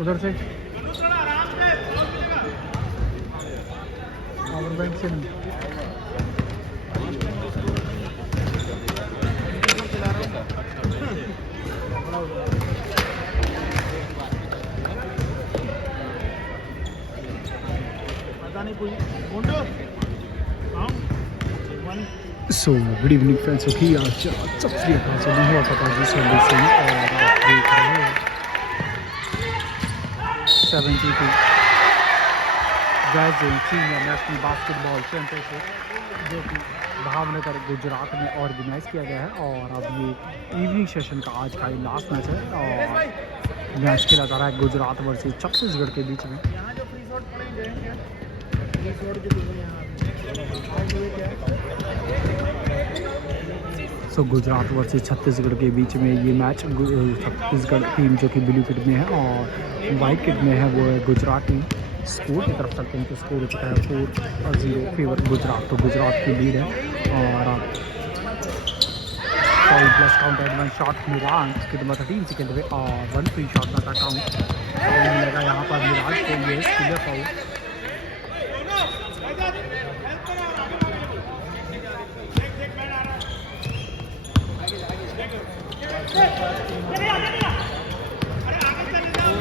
उधर से power bank से नहीं so good evening friends. Okay आज सत श्री अकाल से मैं हुआ पता जी संदीप सिंह और आप देख रहे हैं 72 guys senior national basketball championship जो कि भावनगर गुजरात में ऑर्गेनाइज किया गया है। और अब ये इवनिंग सेशन का आज का लास्ट मैच है और मैच खेला जा रहा है गुजरात वर्सेस छत्तीसगढ़ के बीच में। सो गुजरात वर्सेस छत्तीसगढ़ के बीच में ये मैच छत्तीसगढ़ टीम जो कि ब्लू किट में है और वाइट किट में है वो है गुजरात टीम। स्कोर की तरफ चलते हैं तो स्कोर हो चुका है 4-0 फेवर गुजरात। तो गुजरात की लीड है और plus count advance shot Miraj के नंबर 13 सेकेंड में और 1 फ्री शॉट का काउंट मिलेगा यहाँ पर मिराज के लिए क्लियर फाउल।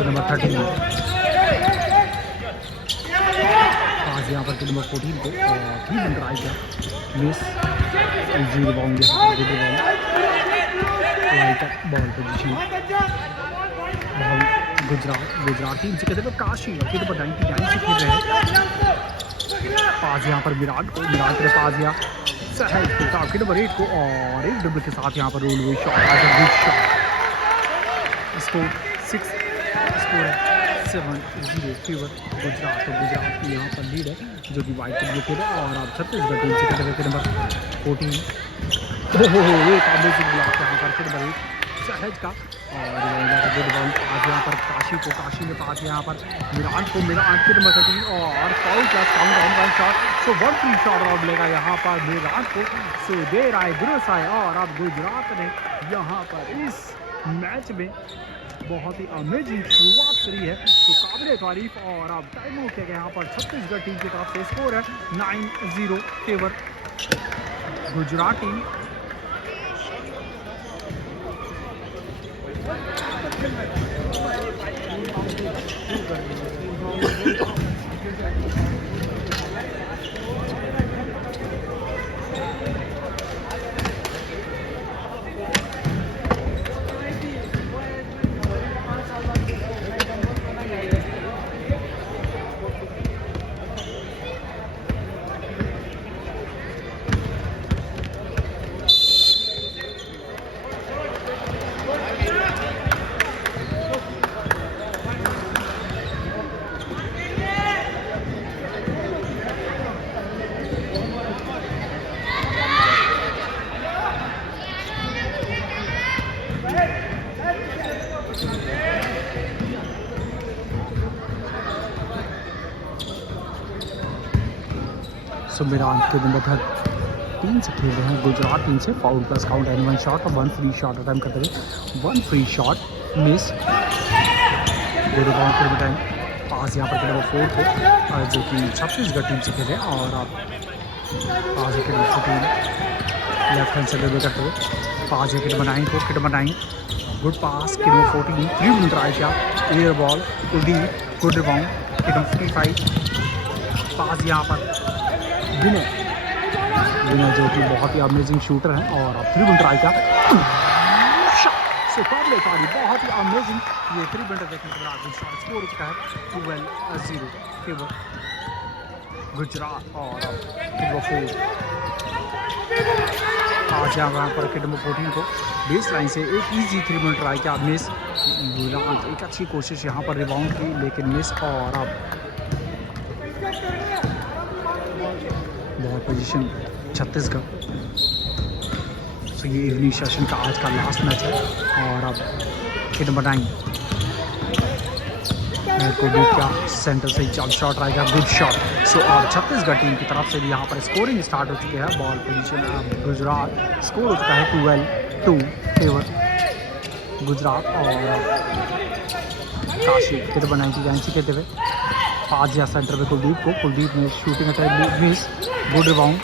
नंबर 13 आज यहाँ पर नंबर 14 को 3 रन ट्राई किया miss easy rebound ball position Gujarat team से कहते हैं काशी फिर नंबर 99 से खेल रहे हैं। पास यहाँ पर विराट के पास गया सहज के नंबर 8 को और एक डबल के साथ यहाँ पर रोल हुई शॉट स्कोर 6 स्कोर है 7-0 फेवर गुजरात। तो गुजरात की यहाँ पर लीड है जो कि वाइट टीम खेल है। और अब छत्तीसगढ़ टीम से कहते हैं नंबर 14 एक अमेजिंग ब्लॉक यहाँ पर फिर नंबर 1 सहज का और आज यहाँ पर काशी में पास यहाँ पर मिराज को के नंबर 13 और foul plus count on 1 shot. So 1 free shot round लेगा यहाँ पर मिराज को। सो देर आए दुरुस्त आए और अब गुजरात ने यहाँ पर इस मैच में बहुत ही अमेजिंग शुरुआत करी है। तो काबिल तारीफ और अब टाइम आउट किया गया यहाँ पर छत्तीसगढ़ टीम की तरफ से। स्कोर है 9-0 फेवर गुजरात टीम। सुमिरान के नंबर 3 से खेल रहे हैं गुजरात टीम से। Foul plus count and 1 shot और 1 फ्री शॉट अटेम्प्ट करते हुए 1 free shot miss. Time pass यहाँ पर नंबर 4 को जो कि छत्तीसगढ़ टीम से खेल रहे हैं। और आप पास विकेट लेफ्ट हैंड से करते हुए पास विकेट बनाएंगे को किट बनाएंगे good pass kit number 14 3 run try किया air ball Kuldeep good rebound kit number 55 pass यहाँ पर विनय जो कि बहुत ही अमेजिंग शूटर हैं और अब 3 रन ट्राई किया सो काबिल तारीफ, बहुत ही अमेजिंग ये 3 पॉइंटर देखने को मिला। गुजरात स्कोर हो चुका है 12-0 फेवर गुजरात। और अब किड नंबर 4 आज यहाँ पर किड नंबर 14 को बेस लाइन से एक ईजी 3 पॉइंट ट्राई किया, मिस। एक अच्छी कोशिश यहाँ पर रिबाउंड की लेकिन मिस। और अब बॉल पोजीशन छत्तीसगढ़। तो ये इवनिंग सेशन का आज का लास्ट मैच है। और अब किड नंबर 9 को भी क्या सेंटर से जंप शॉट आएगा, गुड शॉट। सो और छत्तीसगढ़ टीम की तरफ से भी यहाँ पर स्कोरिंग स्टार्ट हो चुकी है। बॉल पोजीशन गुजरात, स्कोर हो चुका है 12-2 फेवर गुजरात। और काशी किड नंबर 9 की जांची कहते हुए पास या सेंटर पे कुलदीप ने shooting attack miss, good rebound.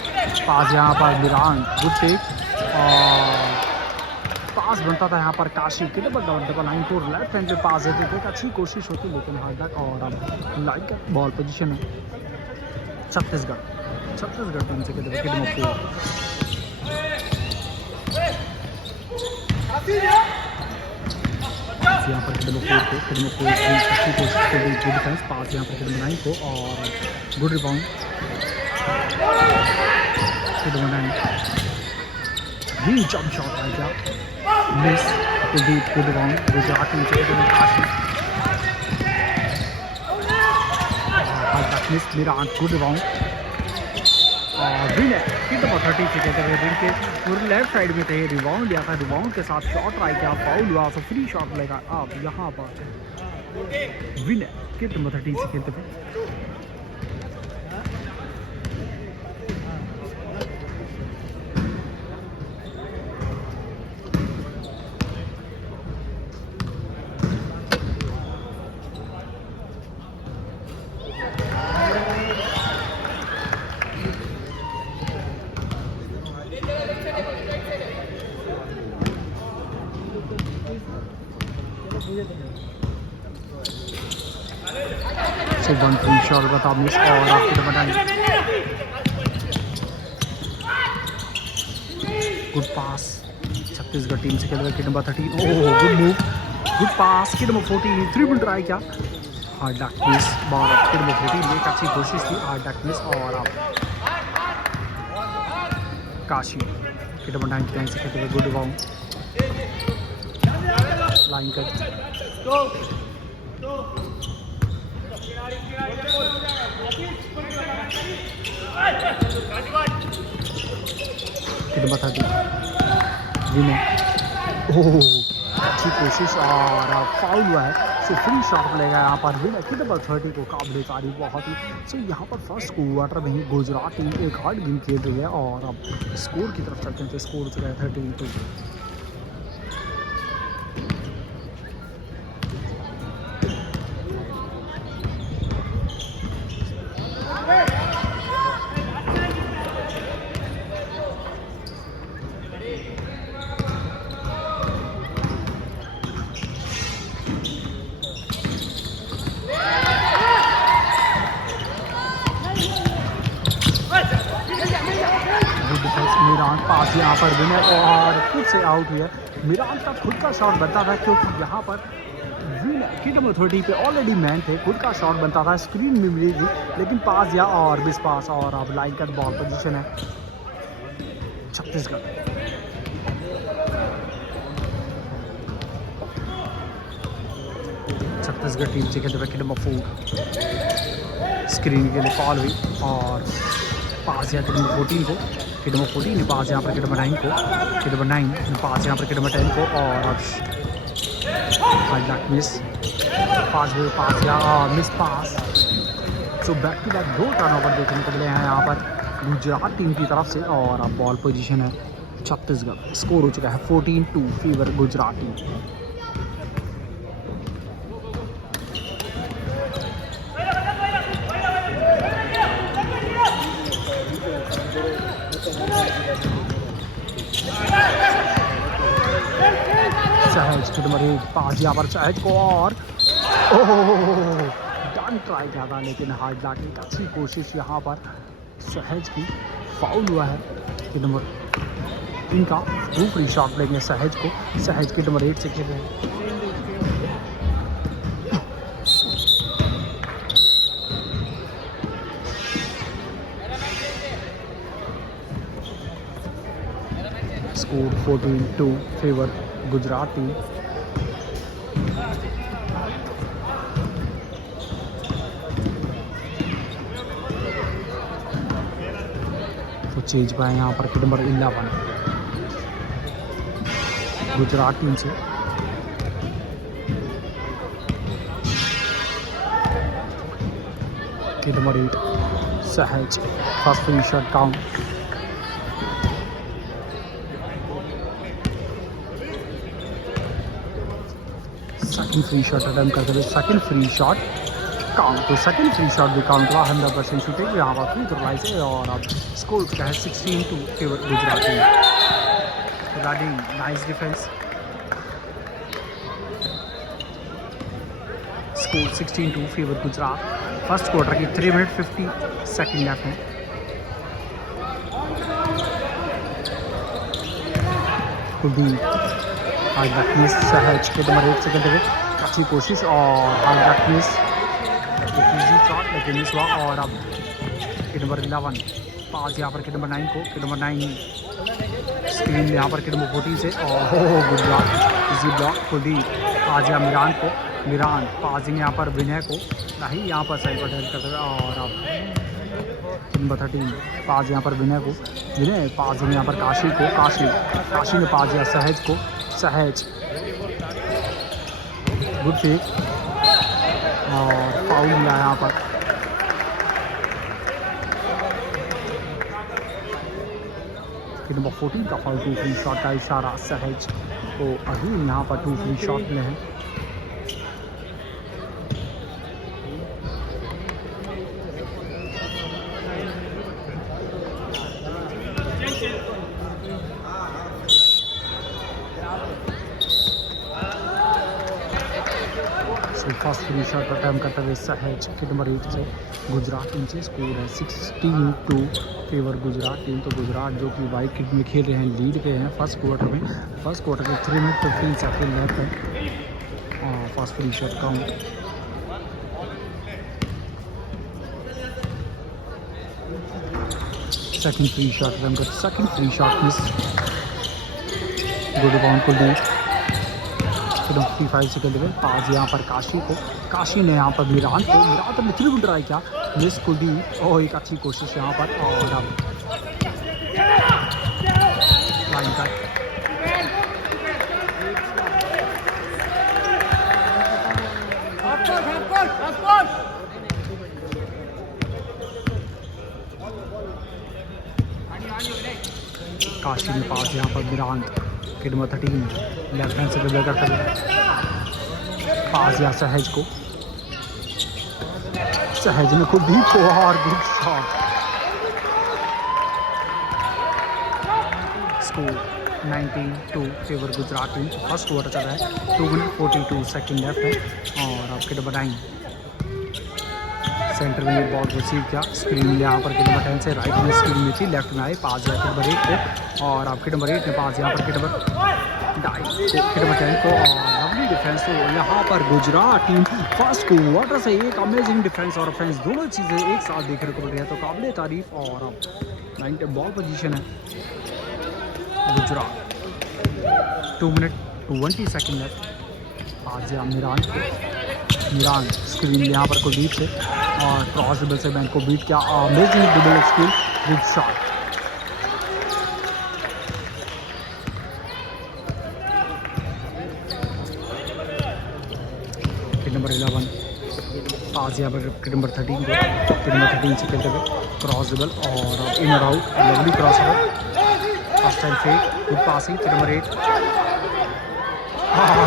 Pass यहाँ पर विराट, गुड टेक। और पास बनता था यहाँ पर काशी के डबल लाइन को लेफ्ट हैंड पे पास देते थे, एक अच्छी कोशिश होती लेकिन हार्ड लक। और अब लाइन का बॉल पोजीशन है छत्तीसगढ़ टीम से कहते किड नंबर 4 यहाँ पर किड नंबर 4 की अच्छी कोशिश कर दी, गुड डिफेंस। पास यहाँ पर किड नंबर 9 को और गुड रिबाउंड किड नंबर 9 ही जंप शॉट आ गया, miss. Kuldeep good rebound Gujarat team से Kashi miss, Virat good rebound. और विन है किड नंबर 30 से कहते हुए विन के पूरे लेफ्ट साइड में थे, रिबाउंड लिया था, रिबाउंड के साथ शॉट ट्राई किया, फाउल हुआ तो फ्री शॉट लेगा। अब यहाँ पर विन है किड नंबर 30 से खेलते हुए। So 1-3 शॉट बता मिस। और आपको बताएं गुड पास छत्तीसगढ़ टीम से खेल रहे kid number 13। Oh good move, good pass kid number 14 3 point try किया, hard luck miss. Ball kid number 14 एक अच्छी कोशिश थी, हार्ड लक मिस। और आप काशी किड नंबर 9 की से खेलते हुए good rebound line cut. Kid number 30 ओह अच्छी कोशिश और फाउल हुआ है। सो फ्री शॉट मिलेगा यहाँ पर विनर किड नंबर 30 को काबिल तारीफ बहुत ही। सो यहाँ पर फर्स्ट क्वार्टर में ही गुजरात टीम एक हार्ड गेम खेल रही है। और अब स्कोर की तरफ चलते हैं तो स्कोर हो चुका है 13-2। मिरान पास यहाँ पर विनर और खुद से आउट हुआ। मिरान का खुद का शॉट बनता था क्योंकि यहाँ पर विनर किड नंबर 30 पे ऑलरेडी मैन थे, खुद का शॉट बनता था, स्क्रीन में मिली थी लेकिन पास या और मिस पास। और अब लाइन का बॉल पोजीशन है छत्तीसगढ़। छत्तीसगढ़ टीम से खेलते हुए किड नंबर 4 स्क्रीन के लिए कॉल हुई और पास या किड नंबर 14 को, किड नंबर 14 ने पास यहाँ पर किड नंबर 9 को, किड नंबर 9 ने पास यहाँ पर किड नंबर 10 को। और अब मिस पास हुए, पास या miss pass. So back to back 2 turnover देखने को मिले हैं यहाँ पर गुजरात टीम की तरफ से। और अब बॉल पोजीशन है छत्तीसगढ़, स्कोर हो चुका है 14-2 फेवर गुजरात टीम। सहज किड नंबर 1 पास यहाँ पर सहज को और डन ट्राई किया था लेकिन हार्ड लक, एक अच्छी कोशिश यहाँ पर सहज की, फाउल हुआ है किड नंबर इनका 2 फ्री शॉट लेंगे सहज को, सहज के नंबर 8 से खेल रहे हैं। Score 14-2 favour Gujarat team. तो चेंज पाए यहाँ पर कि नंबर 11 गुजरात टीम से। कि नंबर 8 सहज, first free shot count. Second free shot attempt करते हुए सेकंड फ्री शॉट काउंट। तो सेकंड फ्री शॉट भी काउंट हुआ 100% शूटिंग यहाँ पर फ्री थ्रो लाइन से। और अब स्कोर क्या है 16-2 favour Gujarat team. Riding nice defence. Score 16-2 favour Gujarat. First quarter की 3 मिनट 50 सेकेंड लेफ्ट है। कुलदीप हाई बैक मिस, सहज के नंबर 8 से खेलते हुए अच्छी कोशिश और high back miss, easy shot लेकिन मिस हुआ। और अब के नंबर 11 पास यहाँ पर के नंबर 9 को, के नंबर 9 स्क्रीन यहाँ पर के नंबर 14 से। और good block, easy block. Kuldeep pass या मिरान को, मिरान पासिंग यहाँ पर विनय को नहीं, यहाँ पर साइड पर हेल्प करते हुए। और अब नंबर 13 पास यहाँ पर विनय को, विनय पासिंग यहाँ पर काशी को, काशी ने पास दिया सहज को, सहज गुड फेक और फाउल लिया यहाँ पर। नंबर 14 का फाउल, 2 फ्री शॉट का इशारा सहज को। अभी यहाँ पर 2 फ्री शॉट में है। फर्स्ट फ्री शॉट अटैम्प्ट करते हुए सहज के नंबर 8 से गुजरात टीम से। स्कोर है 16-2 फेवर गुजरात टीम। तो गुजरात जो कि वाइट किट में खेल रहे हैं, लीड पे हैं फर्स्ट क्वार्टर में। फर्स्ट क्वार्टर के 3 मिनट 15 सेकेंड लेफ्ट है। और first free shot count. Second free shot attempt कर, second free shot miss. Good bound Kuldeep 55 second में पास यहाँ पर काशी को, काशी ने यहाँ पर मिरान को, मिरान ने 3 ट्राई किया मिस। कुलदीप और एक अच्छी कोशिश यहाँ पर। और अब लाइन कट। काशी ने पास यहाँ पर मिरान के नंबर 13 लेफ्ट हैंड से ड्रिबल करते हुए पास या सहज को, सहज ने कुलदीप को और good shot. Score 19-2 favour Gujarat team. First quarter चल रहा है, 2 मिनट 42 सेकेंड लेफ्ट है। और आपके नंबर 9 सेंटर में ये बॉल रिसीव किया, स्क्रीन यहाँ पर के नंबर 10 से राइट में स्क्रीन में थी, लेफ्ट में आए पास या नंबर 8 को। और आपके नंबर 8 ने पास यहाँ पर के नंबर 10 को। और लवली डिफेंस। तो यहाँ पर गुजरात टीम फर्स्ट क्वार्टर से एक अमेजिंग डिफेंस और ऑफेंस दोनों चीज़ें एक साथ देखने को मिल रही है, तो काबिल तारीफ। और अब 9 बॉल पोजीशन है गुजरात, 2 मिनट 20 सेकेंड लेफ्ट। आज मिरान को, मिरान स्क्रीन यहाँ पर कुलदीप से और क्रॉस ड्रिबल से बैंक को बीट किया। Amazing dribble skill, good shot. Number 11 पास यहाँ पर नंबर 13 को, नंबर 13 से खेलते हुए क्रॉस ड्रिबल और इन और out, lovely cross over, first time fake, good passing. Number 8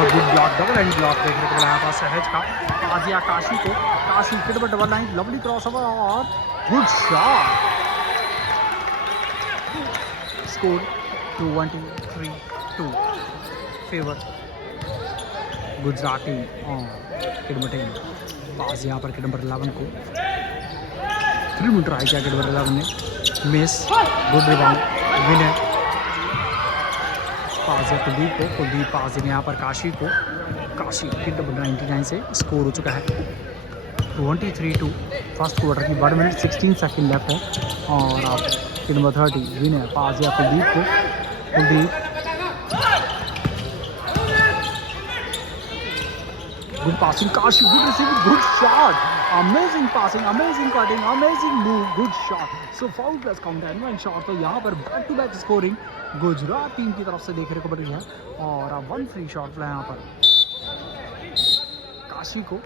good block, double and block देखने को मिला यहाँ पर सहज का। पास या काशी को, काशी फिर नंबर 9 लवली क्रॉस ओवर और good shot. Score 23-2 favour Gujarati. Kid number ten pass यहाँ पर के नंबर 11 को, 3 ट्राई किया के नंबर 11 ने, मिस। गुड रिबाउंड, विनर पास है कुलदीप को, कुलदीप पास है यहाँ पर काशी को, काशी किट नंबर 99 से स्कोर हो चुका है 23-2। फर्स्ट क्वार्टर की 1 मिनट 16 सेकंड लेफ्ट है और आप किट नंबर 30 विनर पास है कुलदीप को, Kuldeep good passing, Kashi, good receiving, good shot, amazing passing, amazing cutting, amazing move, good shot. So foul plus count and one shot. तो यहाँ पर back to back scoring Gujarat team की तरफ से देखने को मिल रही है और अब 1 फ्री शॉट प्ले यहाँ पर काशी को।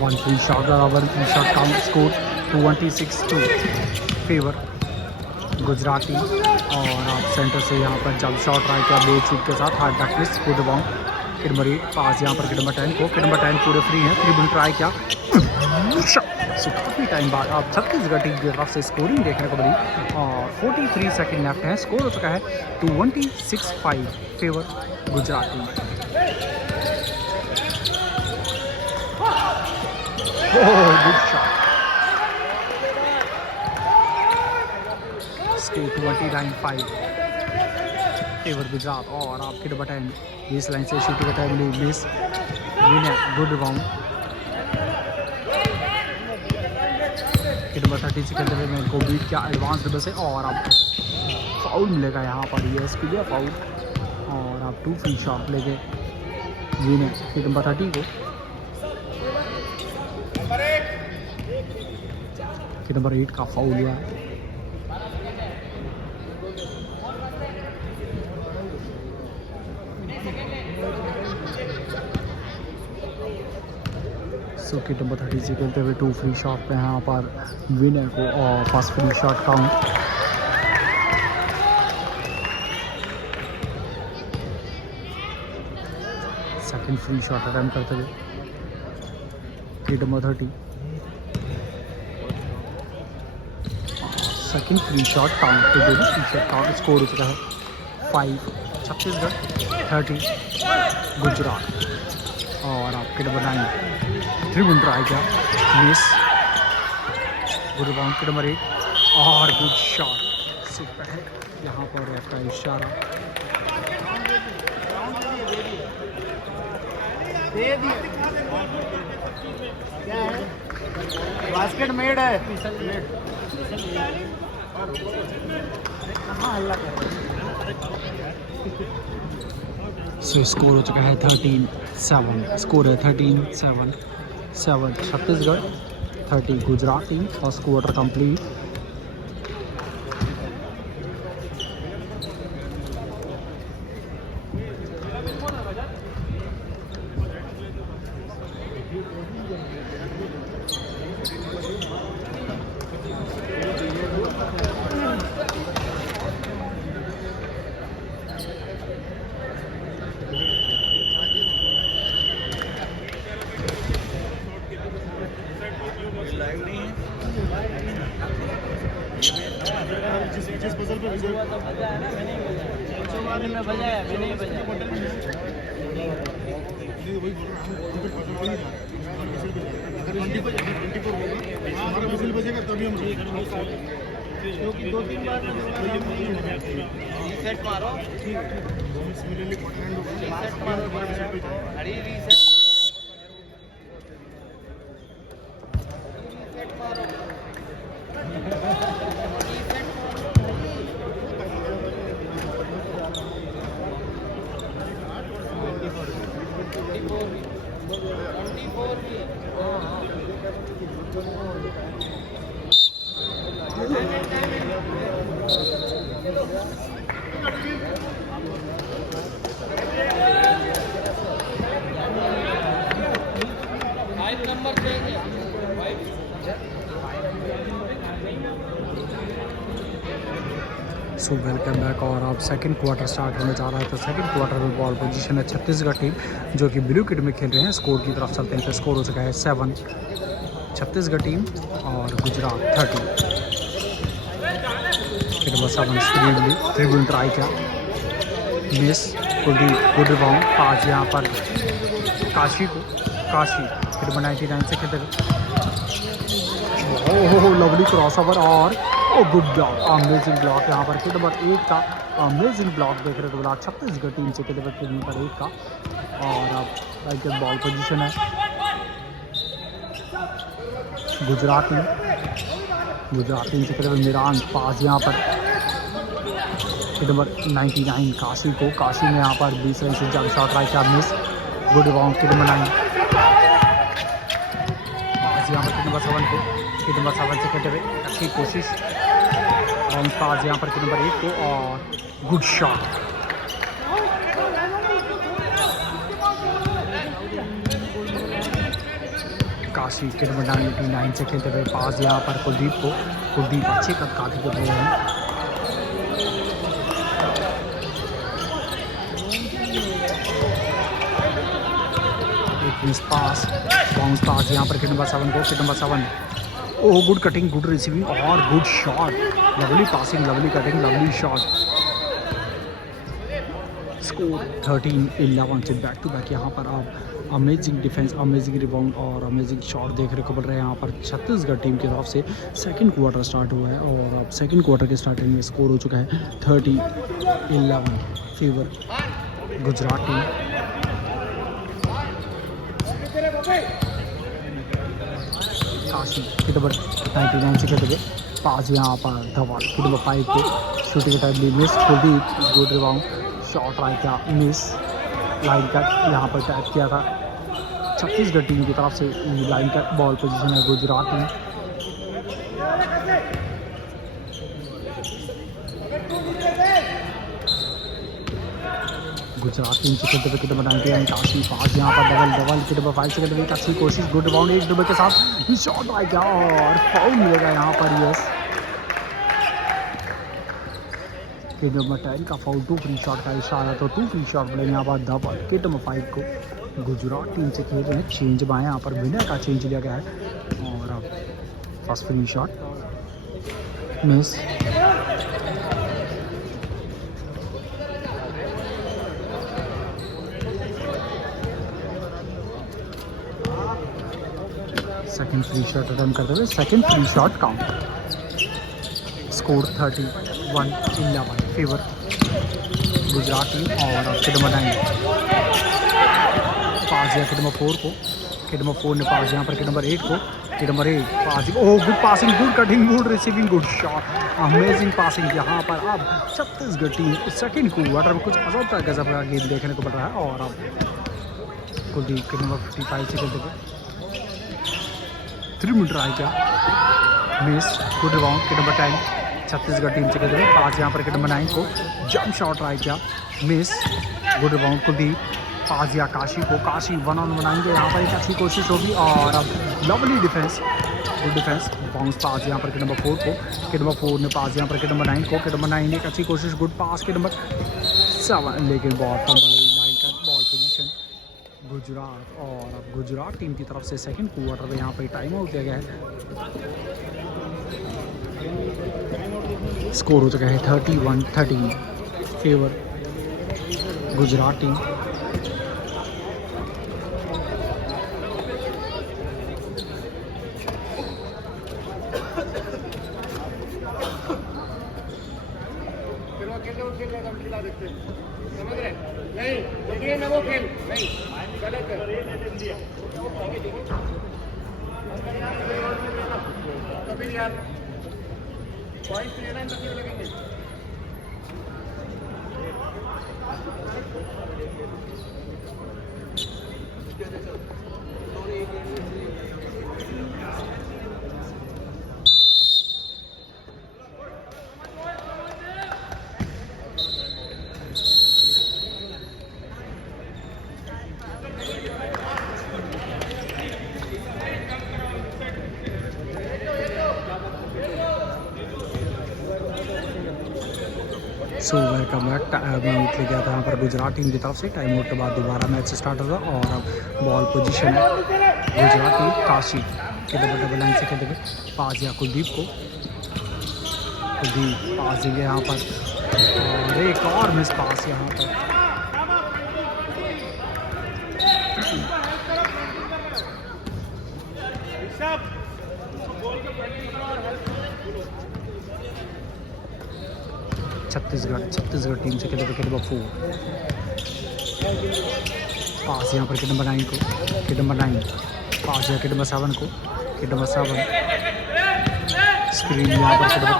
1 free shot बराबर, 1 free shot count, score 26-2 favour Gujarati. और आप सेंटर से यहाँ पर जब शॉट ट्राई किया बोर्ड शूट के साथ, hard back miss, good bound, kit number 8 पास यहाँ पर किट नंबर 10 को, किट नंबर 10 पूरे फ्री हैं, 3 बॉल ट्राई किया। सो काफ़ी टाइम बाद अब छत्तीसगढ़ टीम की तरफ से स्कोरिंग देखने को मिली और 43 सेकंड लेफ्ट है, स्कोर हो चुका है 26-5 favour Gujarati. Good shot, score 29-5 favour Gujarat. और आपके नंबर 10 बेस लाइन से शूटिंग का miss, winner good bound, number 30 से खेलते हुए मैं इनको बीट किया एडवांस ड्रिबल से और अब फाउल मिलेगा यहाँ पर, ये एस पी फाउल और अब 2 फ्री शॉट लेके विनर फिर नंबर 30 को, फिर नंबर 8 का फाउल हुआ है। सो किट नंबर 30 से खेलते हुए 2 फ्री शॉट पे यहाँ पर विनर को और first free shot count. Second free shot attempt करते हुए kit number 30, second free shot count, तो दोनों फ्री शॉट काउंट, स्कोर हो चुका है 5 छत्तीसगढ़ 30 गुजरात। और आपके नंबर 9 3 बॉल ट्राई किया miss, good bound, kit number 8 और गुड शॉट सुपर है यहाँ पर रेफ का इशारा। बास्केट मेड है। सो स्कोर हो चुका है 13-7, स्कोर है 13-7 Chhattisgarh 30 Gujarat team. First quarter complete. जिस बजल पे बजाया ना, मैंने ही बजाया, मैंने ही बजाया। हमारा विजिल बजेगा तभी हम क्योंकि 2-3 बार रीसेट मारो, सिमिलरली कॉटन हैंड होगा, रीसेट मारो, अरे रीसेट मारो। So welcome back. और अब सेकंड क्वार्टर स्टार्ट होने जा रहा है। तो सेकंड क्वार्टर में बॉल पोजीशन है छत्तीसगढ़ टीम जो कि ब्लू किट में खेल रहे हैं। स्कोर की तरफ चलते हैं तो स्कोर हो चुका है 7 छत्तीसगढ़ टीम और गुजरात 30। फिर नंबर 7 स्क्रीनली 3 पॉइंट ट्राई किया, miss. Kuldeep good rebound, pass यहाँ पर काशी को, काशी फिर नंबर 99 से खेलते हुए, ओह लवली क्रॉस ओवर और गुड ब्लॉक, अमेजिंग ब्लॉक यहाँ पर फिर नंबर 1 का अमेजिंग ब्लॉक देख रहे थे बोला छत्तीसगढ़ टीम से खेलते हुए नंबर 1 का। और अब राइट बॉल पोजीशन है गुजरात टीम से खेलते हुए मिरान, पास यहाँ पर नंबर 99 काशी को, काशी ने यहाँ पर 20 रन से जंप शॉट ट्राई किया, मिस। गुड रिबाउंड फिर नंबर 9, पास यहाँ पर नंबर 7 को, फिर नंबर 7 से खेलते हुए अच्छी कोशिश, बाउंस पास यहाँ पर नंबर 1 को और गुड शॉट। काशी के नंबर 99 से खेलते हुए पास यहाँ पर कुलदीप को, कुलदीप अच्छे कद काफी कर रहे हैं, मिस पास, बाउंस पास यहाँ पर नंबर 7 को, फिर number 7 oh good cutting, good receiving और good shot, lovely passing, lovely cutting, lovely shot. Score 13-11 से बैक टू बैक यहाँ पर आप अमेजिंग डिफेंस, अमेजिंग रिबाउंड और अमेजिंग शॉट देखने को मिल रहे हैं यहाँ पर छत्तीसगढ़ टीम की तरफ से। सेकंड क्वार्टर स्टार्ट हुआ है और अब सेकंड क्वार्टर के स्टार्टिंग में स्कोर हो चुका है 30-11 फेवर गुजरात टीम। काशी फिर नंबर 99 से खेलते हुए पास यहाँ पर धवाल, फिर नंबर 5 को शूटिंग टाइम भी miss, Kuldeep good rebound, shot try किया, मिस। लाइन कट यहाँ पर टैप किया था छत्तीसगढ़ टीम की तरफ से, लाइन कट बॉल पोजीशन है गुजरात टीम। गुजरात टीम से खेलते हुए नंबर 99 काशी, पास यहाँ पर डबल नंबर 5 से खेलते हुए अच्छी कोशिश, गुड रिबाउंड, एक डबल के साथ शॉट आ गया और फाउल मिलेगा यहाँ पर, यस। फिर नंबर 10 का फाउल, 2 फ्री शॉट का इशारा, तो 2 फ्री शॉट मिलेंगे यहाँ पर डबल। किट नंबर 5 को गुजरात टीम से खेल रहे हैं, चेंज बाएं यहाँ पर विनर का चेंज लिया गया है और अब first free shot miss. Second free shot attempt करते हुए second free shot count. Score 31-11 favour Gujarat team. और फिर नंबर 9 पास दिया फिर नंबर 4 को, फिर नंबर 4 ने पास यहाँ पर फिर नंबर 8 को, फिर number 8 pass, oh good passing, good cutting, good receiving, good shot, amazing passing यहाँ पर। अब छत्तीसगढ़ टीम सेकंड क्वार्टर में कुछ अजब का गजब का गेम देखने को मिल रहा है। और अब कुलदीप के नंबर 55 से खेलते हुए 3 मिनट ट्राई किया, मिस। गुड रिबाउंड के नंबर 10 छत्तीसगढ़ टीम से खेलते हुए पास यहाँ पर के नंबर 9 को, जंप शॉट ट्राई किया, मिस। गुड रिबाउंड कुलदीप, पास दिया काशी को, काशी 1-on-1 आएंगे यहाँ पर, एक अच्छी कोशिश होगी और अब lovely defence, good defence, bounce pass यहाँ पर के नंबर 4 को, के नंबर 4 ने पास यहाँ पर के नंबर 9 को, के नंबर 9 ने एक अच्छी कोशिश, गुड पास के नंबर 7, लेकिन बॉल फंबल हुई, लाइन का बॉल पोजीशन गुजरात। और अब गुजरात टीम की तरफ से सेकंड क्वार्टर में यहाँ पर टाइम आउट दिया गया है। स्कोर हो चुका है 31-13 favour Gujarat team. So welcome back. Time out ले गया था यहाँ पर गुजरात टीम की तरफ से, टाइम आउट के बाद दोबारा मैच स्टार्ट होगा। और अब बॉल पोजीशन है गुजरात टीम, काशी के डबल लाइन से खेलते हुए पास या कुलदीप को, कुलदीप पास देंगे यहाँ पर और एक और मिस पास यहाँ पर। छत्तीसगढ़ टीम से खेले विकेट नंबर 4 पास यहाँ पर विकेट नंबर 9 को, विकेट नंबर 9 पास यहाँ विकेट नंबर 7 को, विकेट नंबर 7 स्क्रीन यहाँ पर विकेट नंबर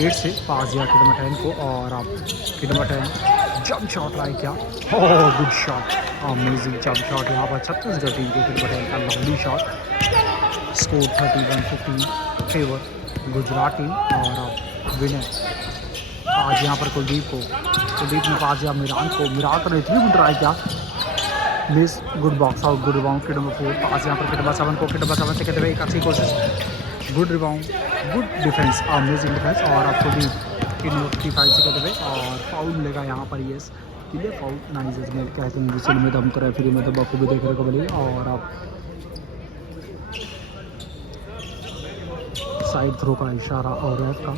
8 से पास यहाँ विकेट नंबर 10 को और अब wicket number 10 jump shot try किया, oh good shot, amazing jump shot यहाँ पर छत्तीसगढ़ टीम के विकेट नंबर 10 का lovely shot. Score 31-15 favour Gujarat team और अब विनर आज यहाँ पर कुलदीप ने पास दिया मिराट ने 3 ट्राई किया, miss, good box out, good rebound wicket number 4 पास यहाँ पर विकेट नंबर 7 को, विकेट नंबर 7 से कहते हुए एक अच्छी कोशिश, good rebound, good defence, amazing defence और अब कुलदीप विकेट नंबर 55 से कहते हुए और फाउल मिलेगा यहाँ पर, yes clear foul, nice judgement कहते हैं जिससे में दम करे फिर में दबा को भी देखने को मिली और अब साइड थ्रो का इशारा और रेफ का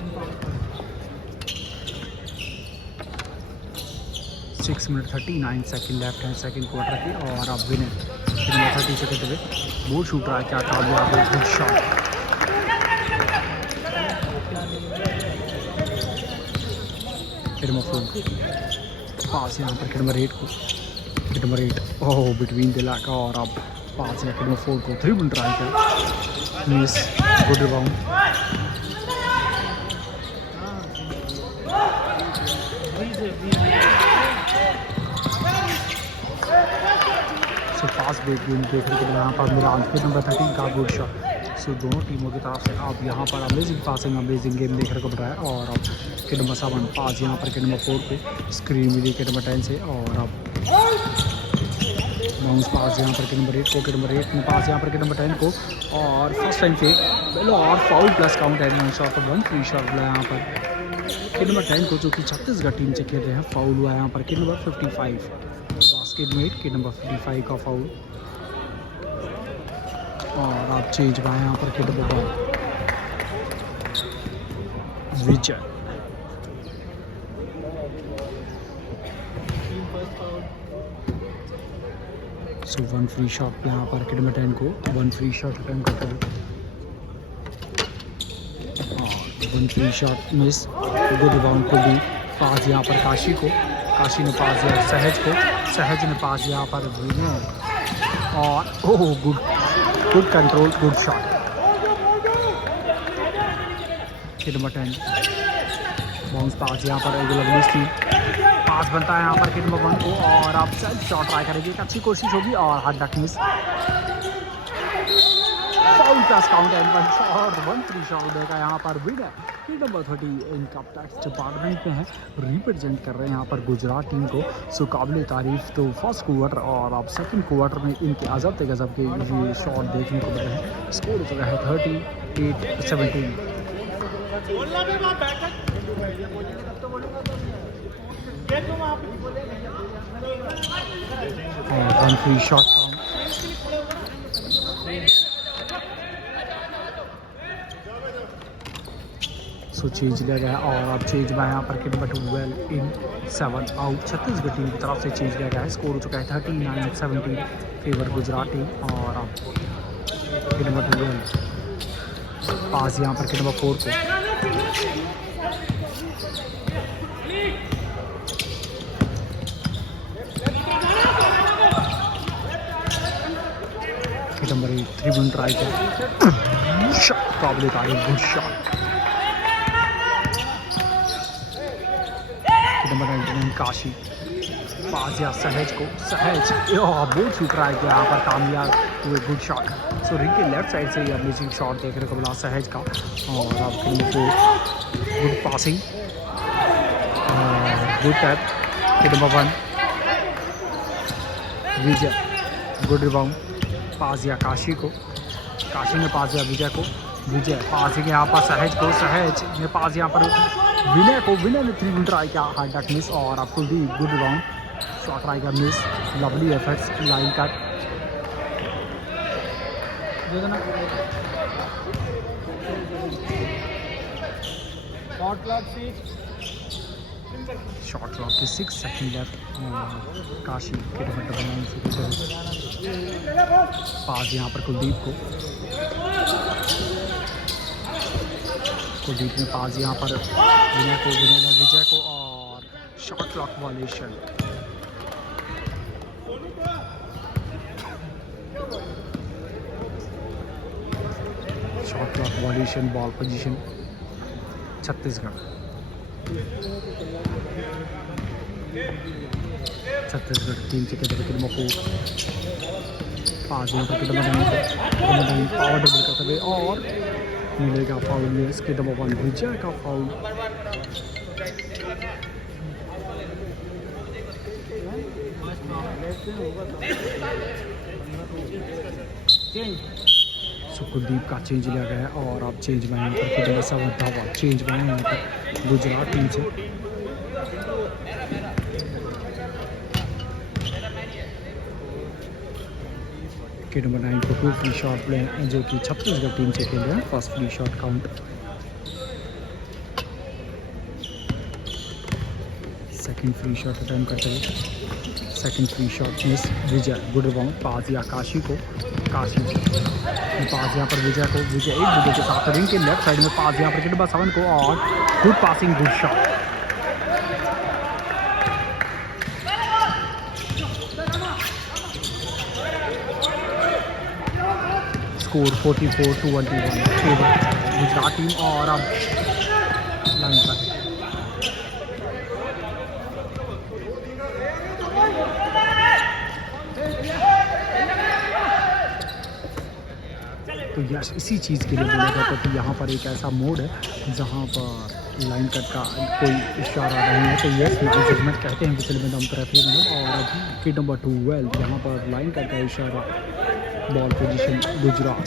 6 मिनट 39 सेकंड लेफ्ट है सेकंड क्वार्टर की और अब विनर 30 से कहते हुए बोर्ड शूट रहा है क्या कामयाब गुड शॉट। पास यहाँ पर विकेट नंबर 8 को, wicket number 8 oh between the lag और अब पास यहाँ विकेट नंबर 4 को 3 ट्राई किया, miss, good rebound, fast break game देखने के लिए यहाँ पर मेरा विकेट नंबर 13 का गुड शॉट। सो दोनों टीमों की तरफ से अब यहाँ पर अमेजिंग पासिंग अमेजिंग गेम देखने को मिल रहा है और अब विकेट नंबर 7 पास यहाँ पर विकेट नंबर 4 पे स्क्रीन मिली विकेट नंबर 10 से और अब बाउंस पास यहाँ पर विकेट नंबर 8 को, विकेट नंबर 8 में पास यहाँ पर विकेट नंबर 10 को और फर्स्ट टाइम पे पहले और फाउल प्लस काउंट है 1 शॉट पर 1 फ्री शॉट मिला यहाँ पर विकेट नंबर 10 को जो कि छत्तीसगढ़ टीम से खेल रहे हैं, फाउल हुआ है यहाँ पर विकेट नंबर 55 बास्केट में विकेट नंबर 55 का फाउल और आप चेंज हुआ है यहाँ पर विकेट नंबर 1 विजय सो 1 फ्री शॉट यहाँ पर विकेट नंबर 10 को 1 फ्री शॉट रिटर्न करता है और 1 free shot miss, good rebound को भी पास यहाँ पर काशी ने पास दिया सहज ने पास यहाँ पर विनर और oh good control, good shot wicket number 10 bounce pass यहाँ पर लवली थी, पास बनता है यहाँ पर विकेट नंबर 1 को और आप सेल्फ शॉट ट्राई करेंगे, एक अच्छी कोशिश होगी और हाथ duck miss, foul plus count and 1 shot 1 free shot देगा यहाँ पर विनर विकेट नंबर 30 इनका टैक्स डिपार्टमेंट में है, रिप्रेजेंट कर रहे हैं यहाँ पर गुजरात टीम को। सो काबिल तारीफ तो फर्स्ट क्वार्टर और आप सेकंड क्वार्टर में इनके अजब के गजब के ये शॉट देखने को मिल रहे हैं। स्कोर हो चुका है 38-17 और 1 फ्री शॉट सो चेंज लिया गया और अब चेंज में यहाँ पर विकेट नंबर 12 इन 7 आउट छत्तीसगढ़ टीम की तरफ से चेंज लिया गया है। स्कोर हो चुका है 39-17 फेवर गुजरात टीम और अब विकेट नंबर 12 पास यहाँ पर विकेट नंबर 4 को विकेट नंबर 8 3 ट्राई किया, काबिल तारीफ गुड शॉट नंबर 99 काशी पास या सहज बहुत छूट रहा है कि यहाँ पर कामयाब हुए गुड शॉट। सो रिंग के लेफ्ट साइड से ये अमेजिंग शॉट देखने को मिला सहज का और अब good passing good tap wicket number 1 विजय गुड रिबाउंड पास या काशी ने पास दिया विजय पास ही यहाँ पर सहज ने पास यहाँ पर विनर ने 3 ट्राई किया, हार्ड डक मिस और अब Kuldeep good rebound shot try किया miss, lovely efforts line cut shot clock की 6 सेकंड लेफ्ट। काशी के डबल 9 से पास यहाँ पर कुलदीप को। कुलदीप ने पास यहाँ पर विनय को, विनय ने विजय को, और shot clock violation. Shot clock violation, ball position Chhattisgarh. Chhattisgarh team से कहते हैं मफूर पास यहाँ पर नंबर 9 पावर ड्रिबल करते हुए, और मिलेगा फाउल में इसके नंबर 1 विजय का फाउल। कुलदीप का चेंज लिया गया है, और अब चेंज में यहाँ पर चेंज में यहाँ पर गुजरात टीम से। विकेट नंबर 9 को 2 फ्री शॉट प्ले जो कि छत्तीसगढ़ टीम से खेल रहे हैं। First free shot count. Second free shot attempt करते हुए, सेकंड फ्री शॉट मिस। विजय गुड बाउंड, पास दिया काशी को। काशी पास यहाँ पर विजय को। विजय एक विजय के साथ रिंग के लेफ्ट साइड में पास यहाँ पर विकेट नंबर 7 को, और good passing, good shot. Score 44-21 Gujarat team. और अब लाइन पर तो यस, इसी चीज़ के लिए बोला जाता है कि यहाँ पर एक ऐसा मोड है जहाँ पर लाइन कट का कोई इशारा नहीं है। तो यस, मैच जजमेंट कहते हैं पिछले में दम तरफ ही मैडम। और अभी विकेट नंबर 12 यहाँ पर लाइन कट का इशारा, ball position Gujarat.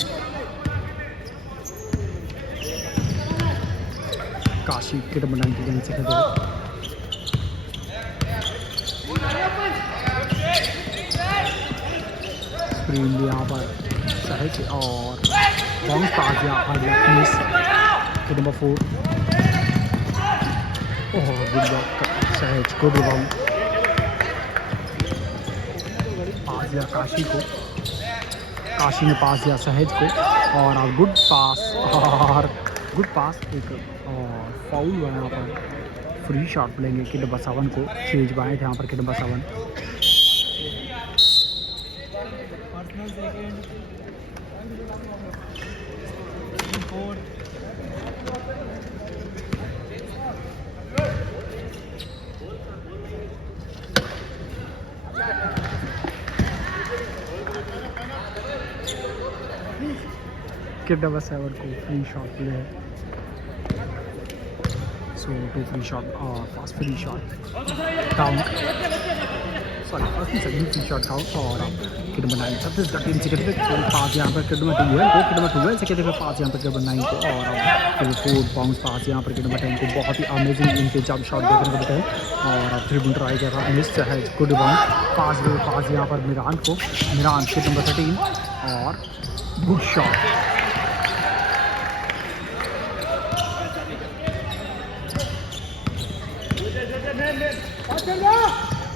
Kashi wicket number 9 की गेंद से खेलते हैं। स्क्रीन भी यहाँ पर सहज, और बाउंस पास यहाँ पर miss. Wicket number 4 oh good ball सहज, गुड बाउंस पास दिया काशी को। काशी ने पास दिया सहज को, और अब गुड पास, और गुड पास। एक और फाउल हुआ यहाँ पर। फ्री शॉट लेंगे विकेट नंबर 7 को। चेंज बाएँ थे यहाँ पर विकेट नंबर 7। विकेट नंबर 7 को फ्री शॉट प्ले है। सो 2 फ्री शॉट और fast free shot count, sorry first second free shot count. और विकेट नंबर 9 छत्तीसगढ़ टीम से कहते हैं पास यहाँ पर विकेट नंबर 12 को। विकेट नंबर 12 से कहते हैं पास यहाँ पर विकेट नंबर 9 को, और 4 बाउंस पास यहाँ पर विकेट नंबर 10 को। बहुत ही अमेजिंग इनके जंप शॉट देखने को मिलता है। और अब 3 ट्राई किया था, मिस है। गुड बाउंस पास यहाँ पर मिरान को। मिरान विकेट नंबर 13, और good shot.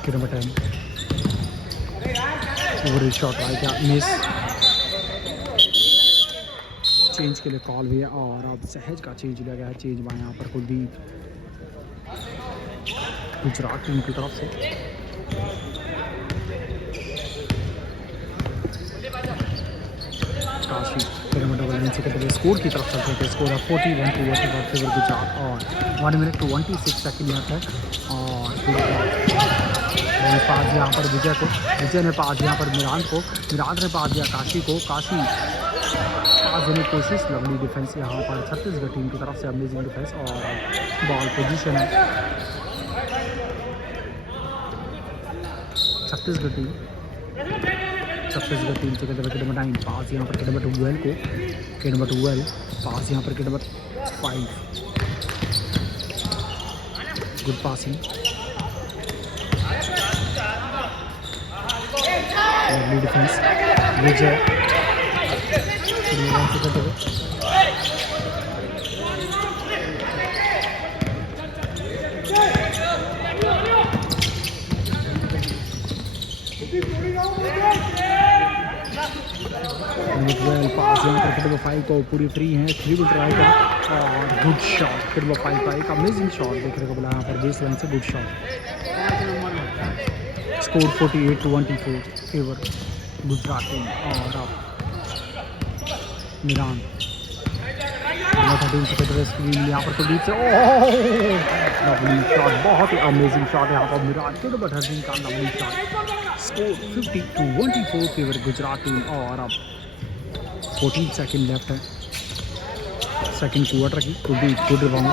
Wicket number 10 over shot आया क्या, मिस। चेंज के लिए कॉल हुई है, और अब सहज का चेंज लिया गया है। चेंज में यहाँ पर कुलदीप गुजरात टीम की तरफ से। काशी फिर डबल 9 से कहते स्कोर की तरफ चलते थे। स्कोर है 41-21 फेवर गुजरात, और 1 मिनट 26 सेकंड यहाँ है। और पास यहाँ पर विजय को। विजय ने पास यहाँ पर मिरान को। मिरान ने पास दिया काशी को। काशी पास देने की कोशिश, लवली डिफेंस यहाँ पर छत्तीसगढ़ टीम की तरफ से, अमेजिंग डिफेंस। और बॉल पोजीशन है छत्तीसगढ़ टीम से कहते विकेट नंबर 9 पास यहाँ पर विकेट नंबर 12 को। विकेट नंबर 12 पास यहाँ पर wicket number 5, good passing, lovely defence. Vijay number 12 pass यहाँ पर नंबर 5 को पूरी फ्री है, 3 विल ट्राई कर और गुड शॉट। नंबर 5 का एक अमेजिंग शॉट देखने को मिला यहाँ पर बेस लाइन से, good shot. Score 48-24 favour Gujarat team. और अब मिरान 13 सेकंड स्क्रीन यहाँ पर कुलदीप से लवली शॉट, बहुत ही अमेजिंग शॉट यहाँ पर मिरान के नंबर 13 का lovely shot. Score 50-24 favour Gujarat team. और अब 14 सेकंड लेफ्ट है सेकंड क्वार्टर की। कुलदीप गुड रिबाउंड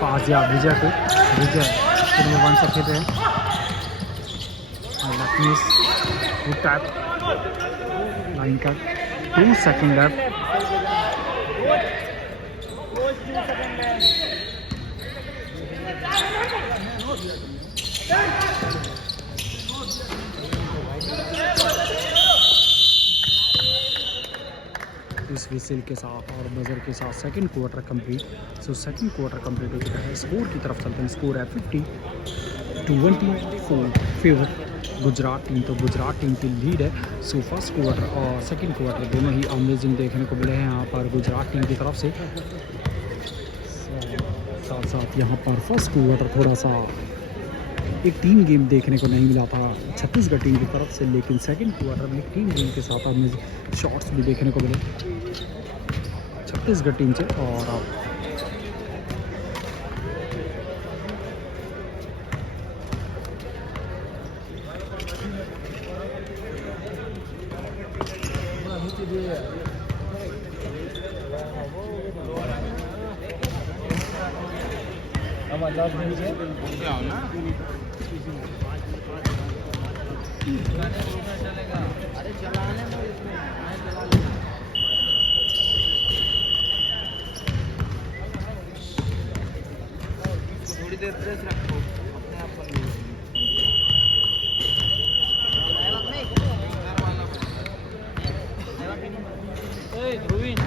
पास या विजय को, विजय नंबर 1 से खेल रहे हैं। Good tap line cut, 2 second left. इस विसिल के साथ और बजर के साथ second quarter complete. So second quarter complete हो चुका है। स्कोर की तरफ चलते हैं। स्कोर है 50-24 फेवर गुजरात टीम। तो गुजरात टीम की लीड है। सो फर्स्ट क्वार्टर और सेकंड क्वार्टर दोनों ही अमेजिंग देखने को मिले हैं यहाँ पर गुजरात टीम की तरफ से। साथ साथ यहाँ पर फर्स्ट क्वार्टर थोड़ा सा एक टीम गेम देखने को नहीं मिला था छत्तीसगढ़ टीम की तरफ से, लेकिन सेकंड क्वार्टर में टीम गेम के साथ हमें शॉट्स भी देखने को मिले छत्तीसगढ़ टीम से। और अब थोड़ी देर प्रेस रखो अपने आप पर। ध्रुवीन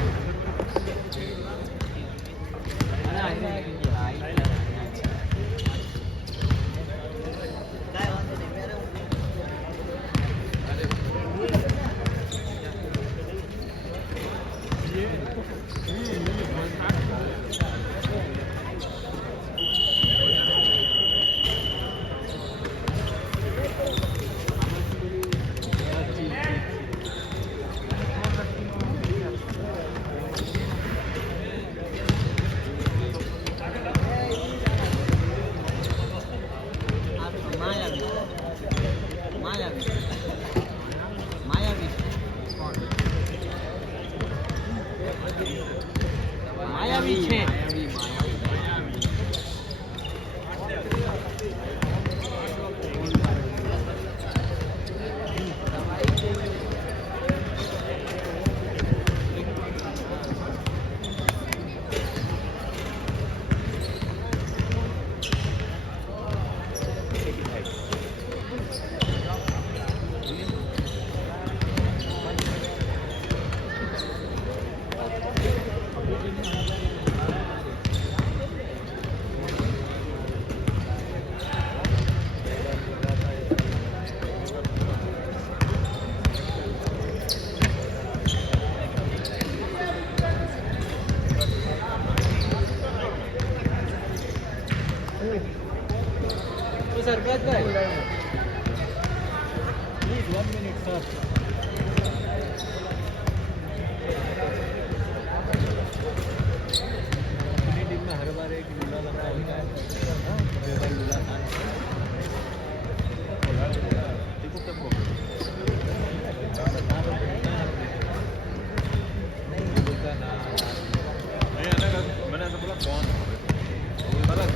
मायावी छे। सरपंच भाई प्लीज 1 मिनट सर। अपनी टीम में हर बार एक लीला लगा होता है। लीला था देखो कब मैंने ऐसा बोला कौन अलग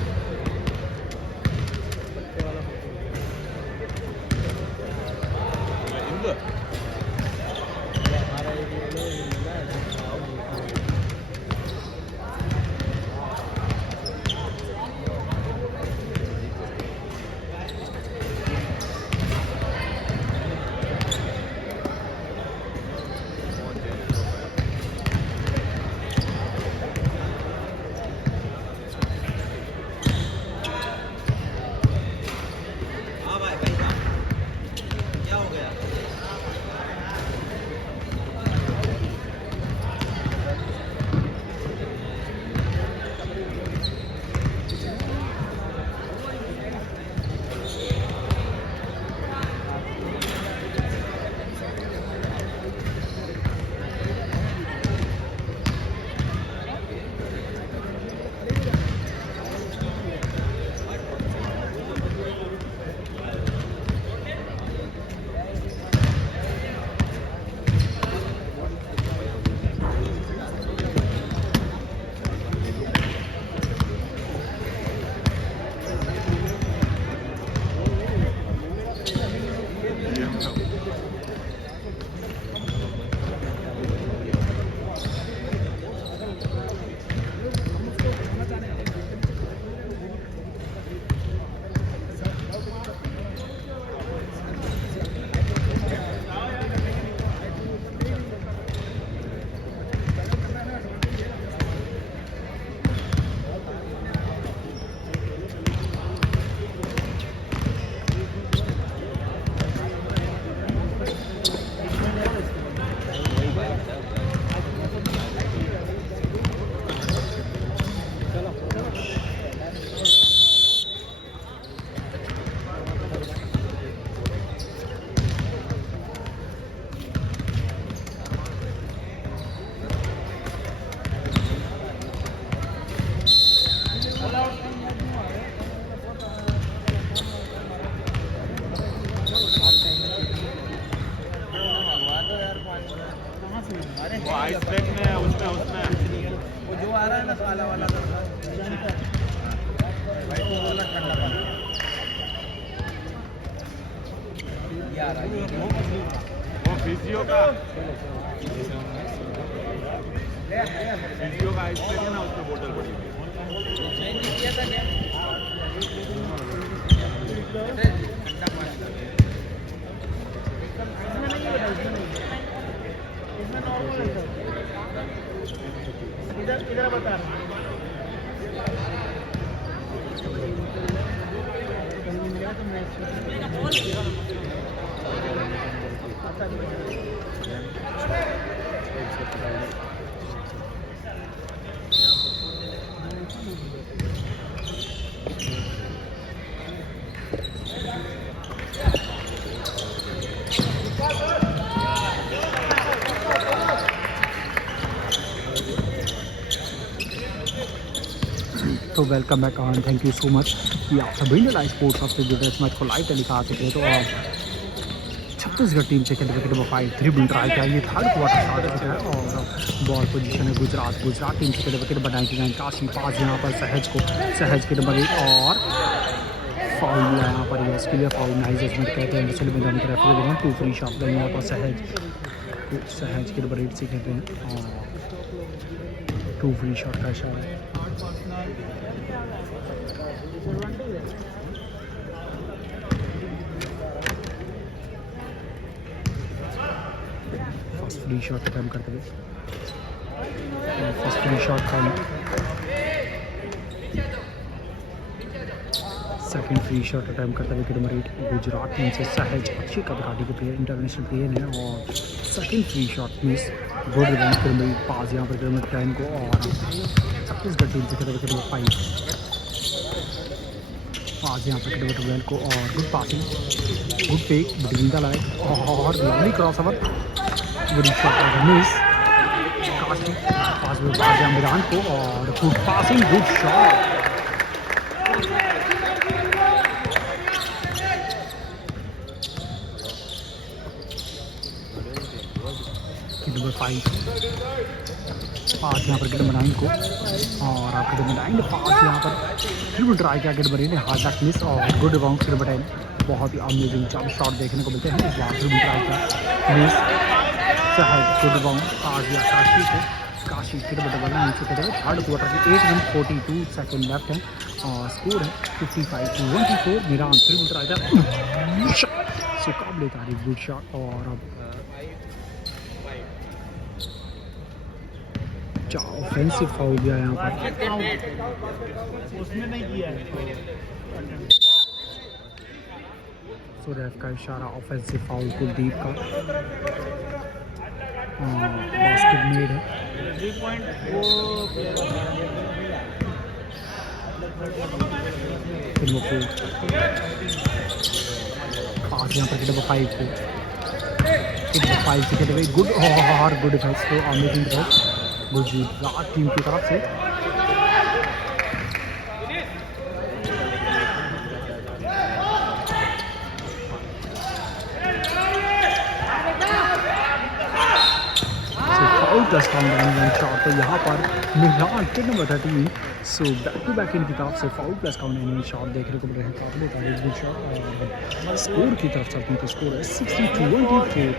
वो फिजियो का आइस पैक है ना, उसमें बोतल पड़ी हुई इधर बता तो welcome back on, thank you so much कि आप सभी ने लाइव स्पोर्ट्स हफ्ते जो है इस मैच को लाइव टेलीकास्ट थे। तो छत्तीसगढ़ टीम से खेल विकेट नंबर 5 3 विन ट्राई किया, ये थर्ड क्वार्टर स्टार्ट हो चुका है और बॉल पोजीशन है गुजरात टीम से खेल विकेट नंबर 99 काशी पास यहाँ पर सहज के नंबर 1 और फाउल लिया यहाँ पर, ये इसके लिए फाउल नाइस जजमेंट कहते हैं। चलिए मैदान की रेफरी देखें 2 फ्री शॉट लेंगे यहाँ पर सहज के नंबर 8 से खेलते हैं और 2 फ्री शॉट का इशारा है। फर्स्ट फ्री शॉट अटैम्प्ट करते हुए फर्स्ट फ्री शॉट का सेकंड फ्री शॉट अटैम्प्ट करते हुए विकेट नंबर 8 गुजरात टीम से सहज अच्छी कदकाठी के प्लेयर इंटरनेशनल प्लेयर हैं और second free shot miss good rebound wicket number pass यहाँ पर विकेट नंबर 10 को और छत्तीसगढ़ टीम से खेला विकेट नंबर 5 पास यहाँ पर विकेट नंबर 12 को और good passing good fake between the line और lovely cross over good shot miss Kashi pass में मैदान को और good passing good shot number 5 pass यहाँ पर विकेट नंबर 9 को और आपके नंबर 9 पास यहाँ पर फिर ट्राई किया विकेट नंबर 8 ने हार्ड तक मिस और गुड रिबाउंड विकेट नंबर 10 बहुत ही अमेजिंग शॉट देखने को मिलते हैं। इस बार फिर ट्राई किया मिस सहज गुड रिबाउंड पास या काशी विकेट नंबर 9 से थर्ड क्वार्टर की 8 मिनट 42 सेकंड लेफ्ट है और स्कोर है 55-24। मीरान फिर ट्राई किया सो काबिल तारीफ गुड शॉट और अब ऑफेंसिव फाउल दिया यहाँ पर, उसने नहीं किया है। सो रेफ का इशारा ऑफेंसिव फाउल कुलदीप का बास्केट मेड है। 3 पॉइंट वो पास यहाँ पर विकेट नंबर 5 को विकेट 5 से खेले गुड और गुड डिफेंस को अमेजिंग डिफेंस गुजरात टीम की तरफ से। शॉट तो यहाँ पर मीरान विकेट number 13 so back to back इनकी तरफ से फाउल प्लस काउंट एनिमी शॉट देखने को मिल रहे हैं काबिल तारीफ गुड शॉट और स्कोर की तरफ चलते हैं तो स्कोर है 60-24।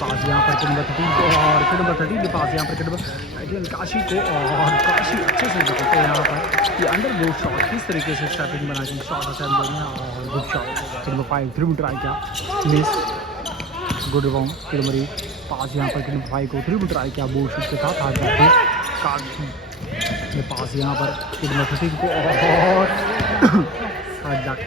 पास यहाँ पर नंबर 13 को और नंबर 13 के पास यहाँ पर काशी को और काशी अच्छे से देखते हैं यहाँ पर कि अंडर बोर्ड शॉट किस तरीके से स्टार्टिंग बना के शॉट अटैम्प्ट कर रहे हैं और good shot number 5 through try किया मिस गुड रिबाउंड नंबर 8 पास यहाँ पर नंबर 5 को थ्रू ट्राई किया बोर्ड शूट के साथ हाथ जाते पास यहाँ पर नंबर 13 को और हाथ जाते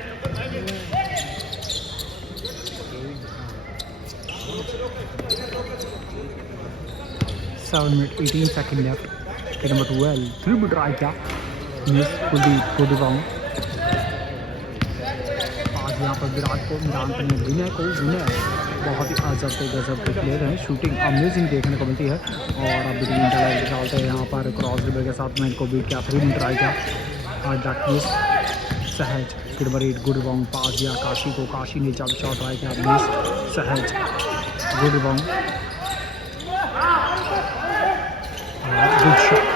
7 minutes 18 seconds left. Nnumber 12 through try किया मिस कुलदीप गुड रिबाउंड। आज यहाँ पर विराट को ईरान ने विनय बहुत ही गजब के प्लेयर हैं, शूटिंग अमेजिंग देखने को मिलती है। और अब बिटवीन डालते हैं यहाँ पर क्रॉस रिबर के साथ मैन को बीट किया, 3 मिनट ट्राई किया और सहज नंबर 8 गुड रिबाउंड पास दिया काशी को, काशी ने जब शॉट ट्राई किया मिस, सहज good rebound good shot.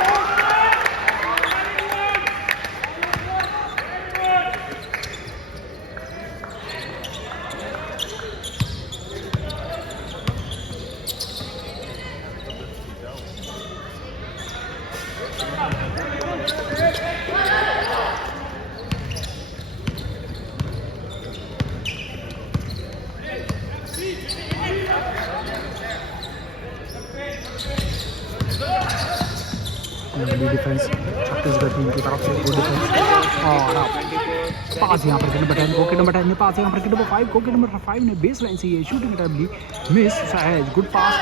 Defence Chhattisgarh team की तरफ से गुड डिफेंस। और पास यहाँ पर नंबर 10 को, नंबर 10 ने पास यहाँ पर नंबर 5 को, नंबर 5 ने बेस लाइन से ये शूटिंग अटेम्प्ट मिस, सहज गुड पास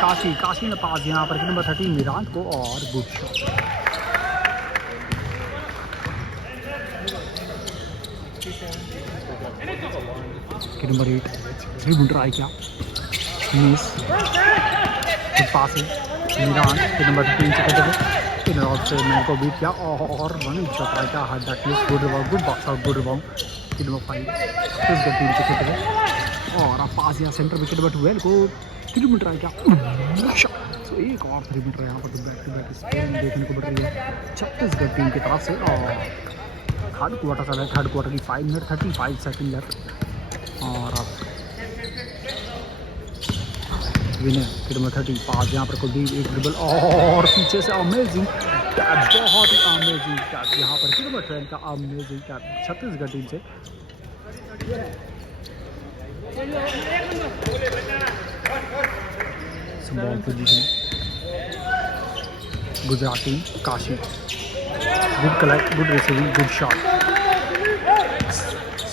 काशी ने पास यहाँ पर नंबर 13 विराट को और good shot. Number 8 3 minute try किया मिस, गुड पास विराट के नंबर 3 से से मैन को बीट किया और वन शॉट ट्राई किया hard back good rebound good box out good rebound number 5 team से खेलते हैं। और अब पास या सेंटर विकेट नंबर 12 को 3 मिनट ट्राई किया तो एक और 3 मिनट यहाँ पर बैक टू बैक स्कोरिंग देखने को मिल रही है छत्तीसगढ़ टीम की तरफ से। और थर्ड क्वार्टर चल रहा है, थर्ड क्वार्टर की 5 मिनट 35 सेकंड लेफ्ट। और विनर नंबर 30 पास यहाँ पर कुलदीप एक ड्रिबल और पीछे से अमेजिंग कैच, बहुत ही अमेजिंग कैच यहाँ पर नंबर 12 का अमेजिंग कैच छत्तीसगढ़ टीम से। Ball position Gujarat team Kashi good collect good receiving good shot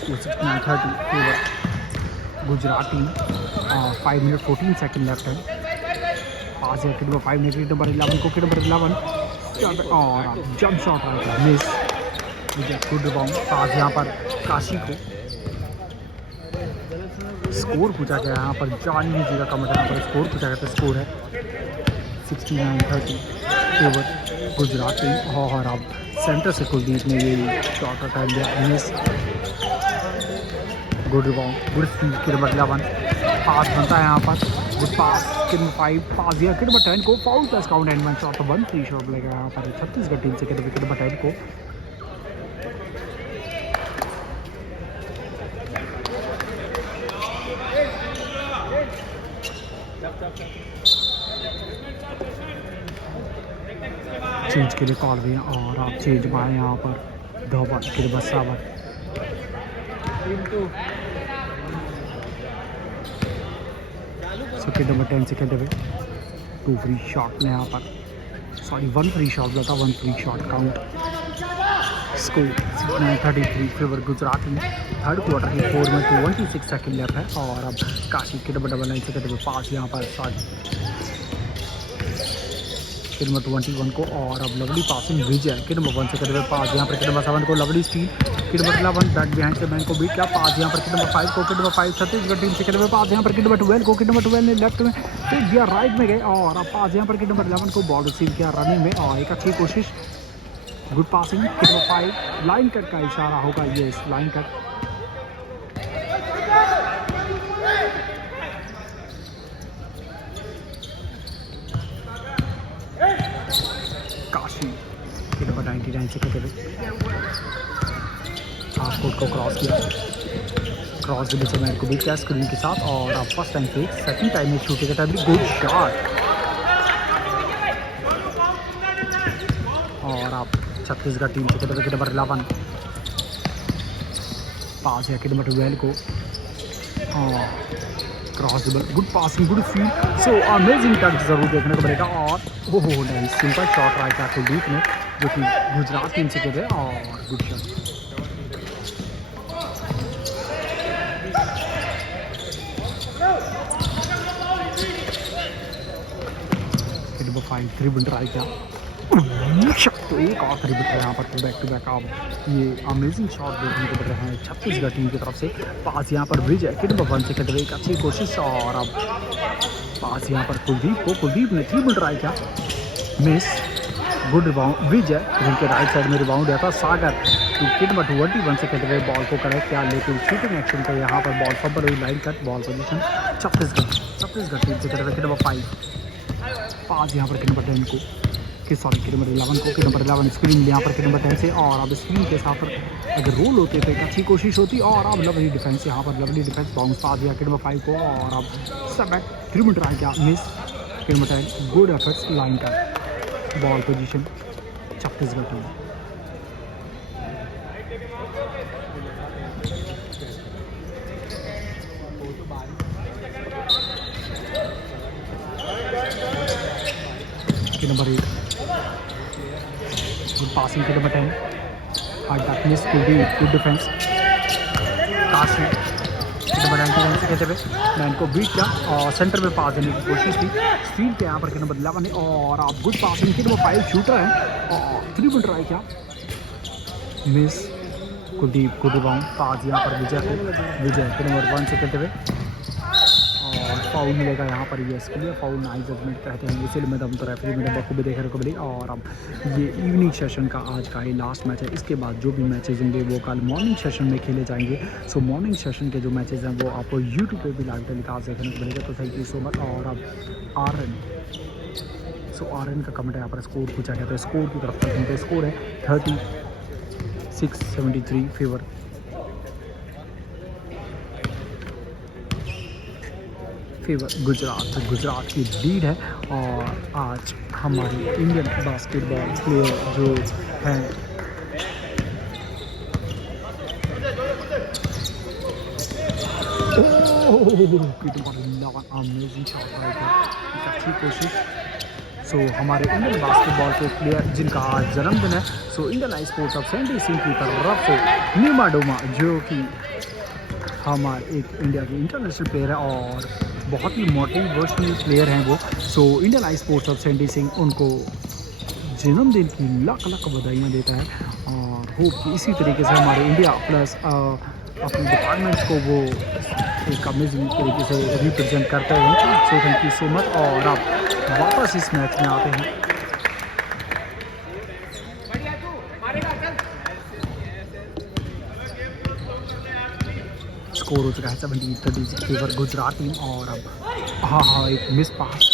69-30 Gujarat team 5 minute 14 second left है। पास है नंबर 5 ने नंबर 11 को नंबर 11 और जंप शॉट आया मिस, गुड रिबाउंड पास यहाँ पर काशी को। स्कोर पूछा गया यहाँ पर जान लीजिए का कमेंट यहाँ पर स्कोर पूछा गया था, स्कोर है 69-30 फेवर गुजरात टीम। और अब सेंटर से कुलदीप ने ये शॉट अटैक दिया miss, good rebound good speed के नंबर 11 पास बनता है यहाँ पर गुड पास के नंबर 5 पास दिया के नंबर 10 को foul plus count and one shot 1 free shot लेगा यहाँ पर छत्तीसगढ़ टीम से विकेट नंबर 10 को। चेंज के लिए कॉल भी है और आप चेंज पाए यहाँ पर धोबन के नंबर 7 सेकेंड नंबर 10 से खेलते हुए 2 फ्री शॉट में यहाँ पर 1 फ्री शॉट लगा 1 free shot count. Score 69-33 favour Gujarat में थर्ड क्वार्टर की 4 मिनट 26 सेकंड लेफ्ट है। और अब काशी के नंबर 9 से खेलते हुए पास यहाँ पर के नंबर 21 को। और अब लवली पासिंग विजय के नंबर 1 से खेलते हुए पास यहाँ पर के नंबर 7 को लवली स्टील के नंबर 11 बैक बिहाइंड से मैन को बीट किया पास यहाँ पर के नंबर 5 को के नंबर 5 छत्तीसगढ़ टीम से खेलते हुए पास यहाँ पर के नंबर 12 को के नंबर 12 ने लेफ्ट में फेंक दिया राइट में गए। और अब पास यहाँ पर के नंबर 11 को बॉल रिसीव किया रनिंग में और एक अच्छी कोशिश गुड पासिंग के नंबर 5 लाइन कट का इशारा होगा, ये लाइन कट। काशी के नंबर 99 से खेलते हुए हाफ कोर्ट को क्रॉस किया, क्रॉस के बीच मैन को बीट किया स्क्रीन के साथ। और अब फर्स्ट टाइम पे सेकंड टाइम में छूटे का टाइम गुड शॉट। और अब छत्तीसगढ़ टीम से खेलते हुए नंबर 11 पास है नंबर 12 को और cross good passing good field so amazing touch जरूर देखने को मिलेगा। और ओह नहीं सिंपल शॉट रहा था कुलदीप ने जो कि गुजरात टीम से खेले और गुड शॉट। नंबर 5 3 ट्राई किया तो एक और तरीके है यहाँ पर बैक टू बैक आप ये अमेजिंग शॉट देखने को मिल रहे हैं छत्तीसगढ़ टीम की तरफ से। पास यहाँ पर ब्रिज है, किड बबन से खेलते हुए एक अच्छी कोशिश, और अब पास यहाँ पर कुलदीप ने 3 मिनट ट्राई किया, मिस। गुड रिबाउंड ब्रिज है, जिनके राइट साइड में रिबाउंड आता सागर टू किड बट 21 से खेलते हुए बॉल को करेक्ट किया, लेकिन शूटिंग एक्शन पे यहाँ पर बॉल फंबल हुई, line cut ball position Chhattisgarh team से खेलते हुए किड नंबर 5 पास यहाँ पर किड नंबर 10 को कि सॉरी किड नंबर 11 को, किड नंबर 11 स्क्रीन यहाँ पर किड नंबर 10 से, और अब स्क्रीन के साथ अगर रोल होते तो एक अच्छी कोशिश होती, और अब लवली डिफेंस यहाँ पर लवली डिफेंस बाउंस पास दिया किड नंबर 5 को, और अब सब बैक 3 मिनट ट्राई किया, miss. Kid number 10 good efforts, line का ball position Chhattisgarh team. Kid number 8 good passing, kid number 10 hard back miss, good defence, Kashi kid number 9 से कहते हुए मैन को बीट किया और सेंटर में पास देने की कोशिश थी, स्पीड के यहाँ पर किड नंबर 11 है, और आप good passing, kid number 5 shooter है और 3 मिनट ट्राई किया, miss. Kuldeep good rebound, pass यहाँ पर विजय किड नंबर 1 से खेलते हुए, और फाउल मिलेगा यहाँ पर, ये इसके लिए फाउल नाइस जजमेंट कहते हैं, इसीलिए मैं दम तो रेफरी मेरे बखूबी देख रहे को मिली। और अब ये इवनिंग सेशन का आज का ही लास्ट मैच है, इसके बाद जो भी मैचेज होंगे वो कल मॉर्निंग सेशन में खेले जाएंगे। सो मॉर्निंग सेशन के जो मैचेज हैं वो आपको यूट्यूब पे भी लाइव टेलीकास्ट देखने को मिलेगा, तो थैंक यू सो मच। और अब आर एन का कमेंट है यहाँ पर, स्कोर पूछा गया तो स्कोर की तरफ चलते हैं, स्कोर है 36-73 फेवर गुजरात की लीड है। और आज हमारी इंडियन बास्केटबॉल प्लेयर जो हैं अमेजिंग शॉट, अच्छी कोशिश। सो हमारे इंडियन बास्केटबॉल के प्लेयर जिनका आज जन्मदिन है, so Indian eye sports of Santi Singh की तरफ से नीमा डोमा, जो कि हमारे एक इंडिया के इंटरनेशनल प्लेयर है और बहुत ही मोटिवेशनल प्लेयर हैं वो। So Indian eye sports of Santi Singh उनको जन्मदिन की लाख बधाइयाँ देता है, और होप कि इसी तरीके से हमारे इंडिया प्लस अपने डिपार्टमेंट्स को वो एक अमेजिंग तरीके से रिप्रेजेंट करते हैं। So thank you so much. और अब वापस इस मैच में आते हैं। स्कोर हो चुका है 70-36 फेवर गुजरात टीम। और अब एक मिस पास,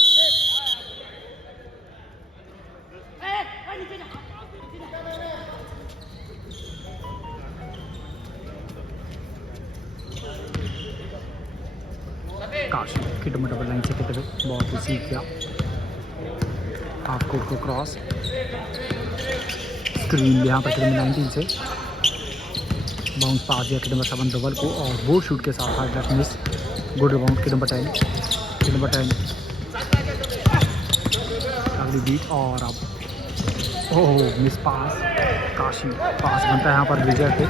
काशी किड में डबल लाइन से खेलते हुए बॉल रिसीव किया, हाफ कोर्ट को क्रॉस, स्क्रीन यहाँ पर किड 19 से बाउंस पास दिया किड नंबर 7 डबल को, और बोर्ड शूट के साथ hard back miss. Good rebound kid number 10 अगली बीट। और अब मिस पास, काशी पास बनता है यहाँ पर विजय को,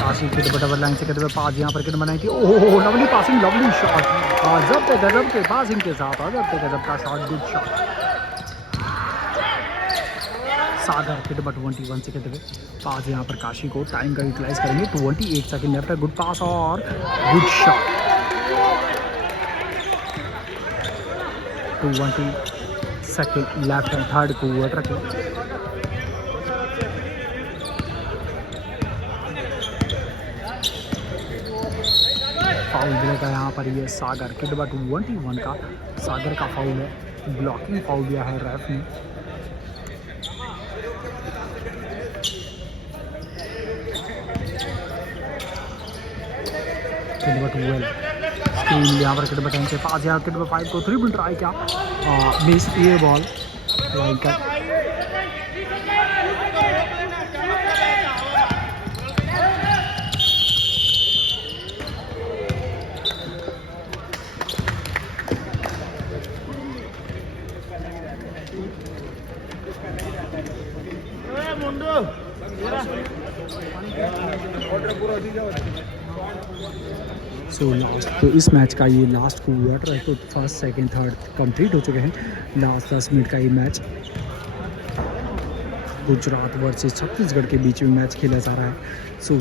काशी किड डबल लाइन से कहते हुए पास यहाँ पर kid number 9 lovely passing, lovely shot, गजब के गजब के पासिंग के साथ गजब के गजब का शॉट, गुड शॉट। सागर किड नंबर 21 से कहते हुए पास यहाँ पर काशी को, टाइम का यूटिलाइज करेंगे, 28 सेकंड लेफ्ट है, गुड पास और गुड शॉट। 20 सेकंड लेफ्ट है, थर्ड क्वार्टर के। फाउल मिलेगा यहाँ पर, ये सागर किड नंबर 21 का सागर का फाउल है, ब्लॉकिंग फाउल दिया है रेफ ने। किड नंबर 12 स्क्रीन यहाँ पर किड नंबर 10 से पास, यहाँ किड नंबर 5 को 3 मिनट ट्राई किया, मिस ये बॉल लाइन का। सो लास्ट तो इस मैच का ये लास्ट क्वार्टर है, तो फर्स्ट सेकंड थर्ड कंप्लीट हो चुके हैं, लास्ट 10 मिनट का ये मैच। गुजरात वर्सेस छत्तीसगढ़ के बीच में मैच खेला जा रहा है। सो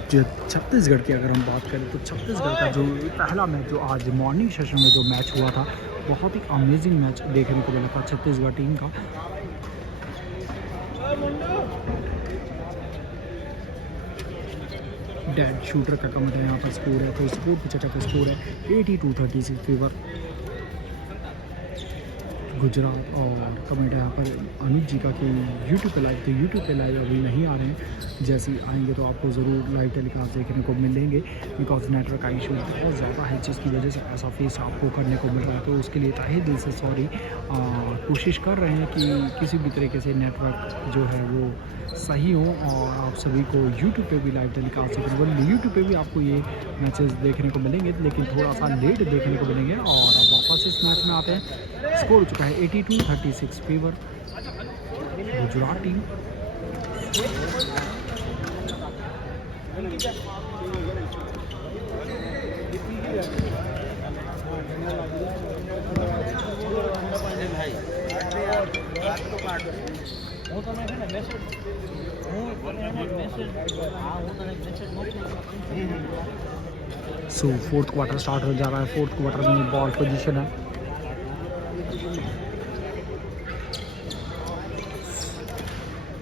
छत्तीसगढ़ की अगर हम बात करें तो छत्तीसगढ़ का जो पहला मैच जो आज मॉर्निंग सेशन में जो मैच हुआ था, बहुत ही अमेजिंग मैच देखने को मिला था छत्तीसगढ़ टीम का। डेड शूटर का कमेंट है यहाँ पर स्कोर है, तो स्कोर कुछ अच्छा स्कोर है 82-36 फेवर गुजरात। और कमेंट है यहाँ पर अनुज जी का कि यूट्यूब पे लाइव, तो यूट्यूब पे लाइव अभी नहीं आ रहे हैं, जैसे ही आएंगे तो आपको ज़रूर लाइव टेलीकास्ट देखने को मिलेंगे, बिकॉज नेटवर्क का इशू बहुत ज़्यादा है जिसकी वजह से ऐसा फेस आपको करने को मिल रहा है। तो उसके लिए तहे दिल से सॉरी। कोशिश कर रहे हैं कि किसी भी तरीके से नेटवर्क जो है वो सही हो और आप सभी को यूट्यूब पे भी लाइव टेलीकास्ट देखने को मिलेंगे। यूट्यूब पे भी आपको ये मैचेस देखने को मिलेंगे, लेकिन थोड़ा सा लेट देखने को मिलेंगे। और अब वापस इस मैच में आते हैं। स्कोर हो चुका है 82-36 फेवर गुजरात टीम। सो फोर्थ क्वार्टर स्टार्ट हो जा रहा है। फोर्थ क्वार्टर में बॉल पोजीशन है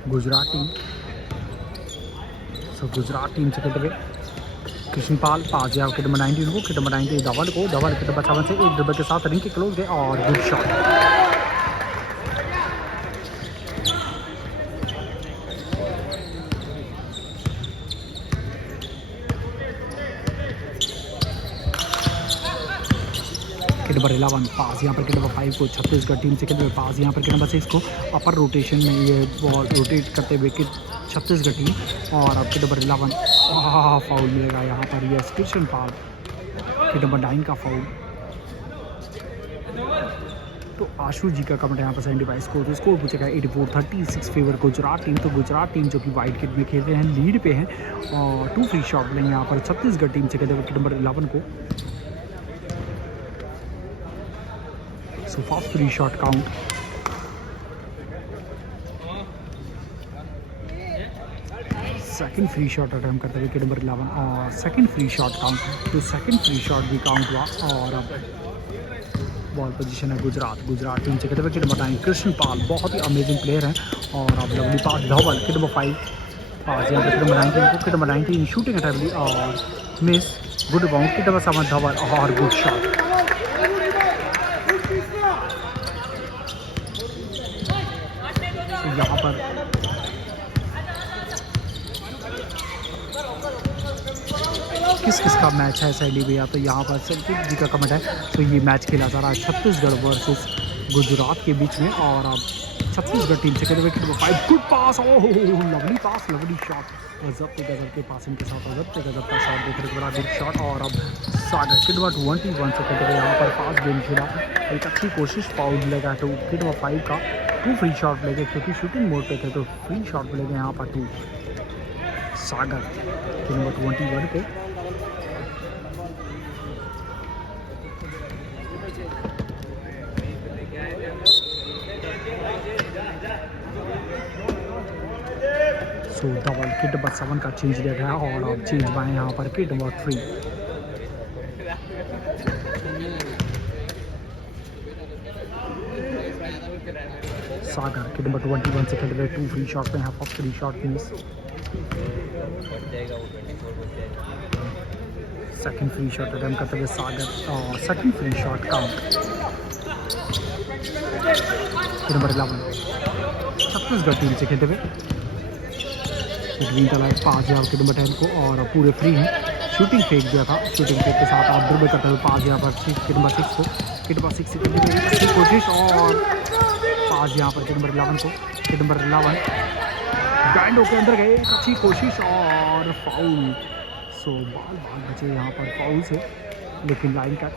गुजरात टीम। सो गुजरात टीम से खेलते हुए कृष्णपाल पास गया विकेट नंबर 19 को, विकेट नंबर 19 धवल को, धवल विकेट नंबर 57 से एक ड्रिबल के साथ रिंग के क्लोज गए और गुड शॉट। नंबर 11 पास यहाँ पर विकेट नंबर 5 को छत्तीसगढ़ टीम से खेलते हुए पास यहाँ पर विकेट नंबर 6 को अपर रोटेशन में ये बॉल रोटेट करते हुए छत्तीसगढ़ टीम। और अब विकेट नंबर 11 फाउल मिलेगा यहाँ पर, ये कृष्णपाल विकेट नंबर 9 का फाउल। तो आशु जी का कमेंट यहाँ पर 75 स्कोर, तो स्कोर पूछेगा 84-36 फेवर गुजरात टीम। तो गुजरात टीम जो कि वाइट किट में खेल रहे हैं, लीड पे हैं और 2 फ्री शॉट लेंगे यहाँ पर छत्तीसगढ़ टीम से खेलते हुए विकेट नंबर 11 को। So first free shot count. Second free shot attempt करते हुए विकेट नंबर 11 और सेकंड फ्री शॉट काउंट। तो सेकंड फ्री शॉट भी काउंट हुआ। और अब बॉल पोजीशन है गुजरात टीम से कहते हुए विकेट नंबर 9 कृष्णपाल, बहुत ही अमेजिंग प्लेयर हैं। और अब लवली पास धवल विकेट नंबर 5 पास यहाँ पर विकेट नंबर 19 को, विकेट नंबर 19 शूटिंग अटेम्प्ट और miss, good bounce wicket number 7 धवल और गुड शॉट। यहाँ पर किस का मैच है सैली भैया, तो यहाँ पर संकेत जी का कमेंट है। तो ये मैच खेला जा रहा है छत्तीसगढ़ वर्सेस गुजरात के बीच में। और अब छत्तीसगढ़ टीम से खेले wicket number 5, good pass, oh lovely pass, lovely shot, गजब के पासिंग के साथ गजब का शॉट देखने को मिला, गुड शॉट। और अब सागर विकेट नंबर 21 से खेलते हुए यहाँ पर फास्ट गेम खेला, एक अच्छी कोशिश, फाउल मिलेगा। तो विकेट नंबर 5 का 2 फ्री शॉट लेंगे क्योंकि शूटिंग मोड पे थे, तो फ्री शॉट मिलेंगे यहाँ पर 2 सागर विकेट नंबर 21 पे। सो डबल विकेट नंबर 7 का चेंज दिया गया और अब चेंज बाएँ यहाँ पर विकेट नंबर 3 सागर विकेट नंबर 21 से खेलते हुए 2 फ्री शॉट पे यहाँ first free shot miss, second free shot attempt करते हुए सागर और second free shot count. Wicket number 11 Chhattisgarh team से खेलते हुए ग्रीन कलर पास गया विकेट नंबर 10 को और पूरे फ्री हैं, शूटिंग फेंक दिया था, शूटिंग फेंक के साथ आप ड्रिबल करते हुए पास यहाँ पर विकेट नंबर 6 को, विकेट नंबर 6 से अच्छी कोशिश और पास यहाँ पर विकेट नंबर 11 को, विकेट नंबर 11 बैंड होकर अंदर गए, एक अच्छी कोशिश और फाउल। सो बाल बचे यहाँ पर फाउल से, लेकिन लाइन का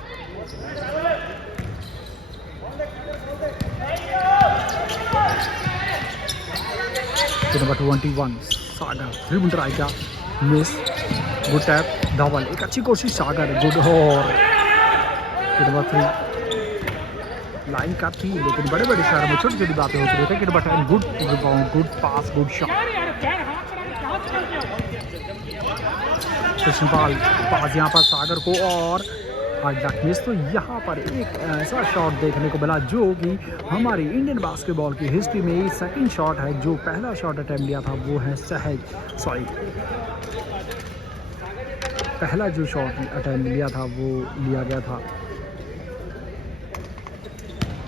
नंबर 21 सागर 3 मीटर आएगा मिस, गुड टैप धवल, एक अच्छी कोशिश सागर, गुड और नंबर 3 लाइन कट थी, लेकिन बड़े बड़े शहरों में छोटी छोटी बातें होती रहती है। Kid button good rebound, good pass, good shot. Krishnapal pass यहाँ पर सागर को और हार्ड लक मिस। तो यहाँ पर एक ऐसा शॉट देखने को मिला जो कि हमारी इंडियन बास्केटबॉल की हिस्ट्री में सेकंड शॉट है। जो पहला शॉट अटेम्प्ट लिया था वो है पहला जो शॉट अटेम्प्ट लिया था वो लिया गया था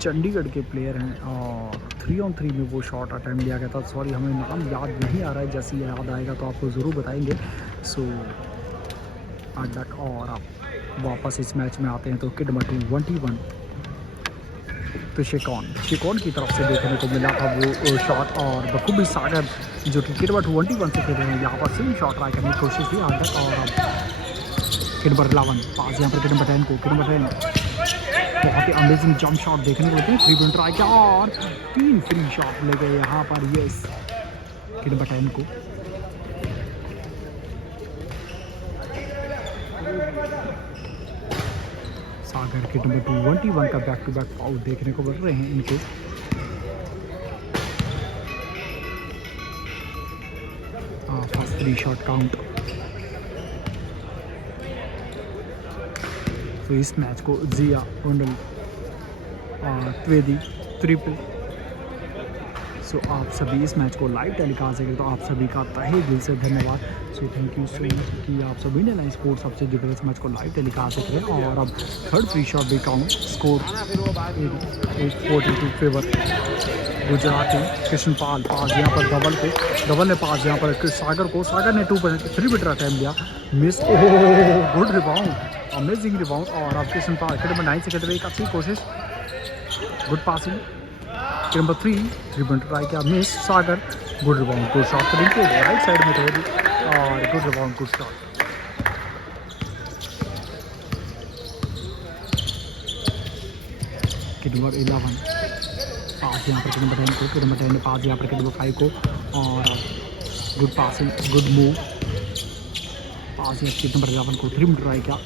चंडीगढ़ के प्लेयर हैं और 3-on-3 में वो शॉट अटेम्प्ट लिया गया था। सॉरी हमें नाम याद नहीं आ रहा है, जैसे याद आएगा तो आपको ज़रूर बताएंगे। So hard luck. और आप वापस इस मैच में आते हैं तो किड नंबर 21 तो शिकॉन की तरफ से देखने को मिला था वो शॉट और बखूबी सागर जो कि किड नंबर 21 से खेल रहे हैं यहाँ पर सेम शॉट ट्राई करने की कोशिश की हार्ड लक। और अब किड नंबर 11 पास यहाँ पर किड नंबर 10 को, किड नंबर 10 बहुत ही अमेजिंग जंप शॉट देखने को मिलते हैं। 3 पॉइंट ट्राई किया और 3 फ्री शॉट ले गए यहाँ पर यस किड नंबर 10 को। सागर किड नंबर 21 का बैक टू बैक फाउल देखने को मिल रहे हैं इनको। First free shot count. तो इस मैच को जिया ओंडल त्वेदी ट्रिपल। सो आप सभी इस मैच को लाइव टेलीकास्ट करें तो आप सभी का तहे दिल से धन्यवाद। So thank you so much कि आप सभी ने लाइन स्पोर्ट्स सबसे जुड़े इस मैच को लाइव टेलीकास्ट देख रहे हैं। और अब थर्ड फ्री शॉट भी count. Score 42 favour Gujarat team. Krishnapal pass यहाँ पर डबल ने पास यहाँ पर सागर को, सागर ने 2.3 मीटर अटैम्प्ट लिया, miss. Oh good rebound, amazing rebound. और अब कृष्णपाल किड नंबर 9 से खेलते हुए एक अच्छी कोशिश, good passing. Kid number 3 point try किया, मिस। सागर गुड रिबाउंड, गुड शॉट करेंगे राइट साइड में तो और good rebound, good shot. Kid number 11 पास यहाँ पर किड नंबर 10 को, किड नंबर 10 ने पास यहाँ पर किड नंबर 5 को और गुड पासिंग, गुड मूव। पास यहाँ किड नंबर 11 को 3 पॉइंट ट्राई किया,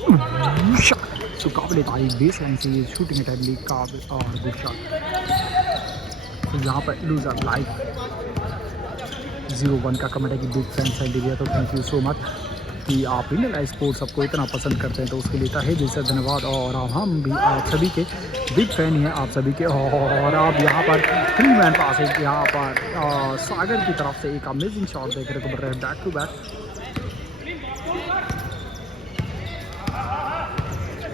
सो काबिल तारीफ बेस लाइन से ये शूटिंग अटैम्प्ट ली काबिल और गुड शॉट। तो यहाँ पर लूजर लाइव 01 का कमेंट है कि बिग फैन सेंड दिया। तो थैंक यू सो मच कि आप इंडियन लाइव स्पोर्ट्स सबको इतना पसंद करते हैं, तो उसके लिए तहे दिल से धन्यवाद। और हम भी आप सभी के बिग फैन हैं आप सभी के। और आप यहाँ पर 3 मैन पास है यहाँ पर सागर की तरफ से एक अमेजिंग शॉट देखने को मिल रहा है back to back.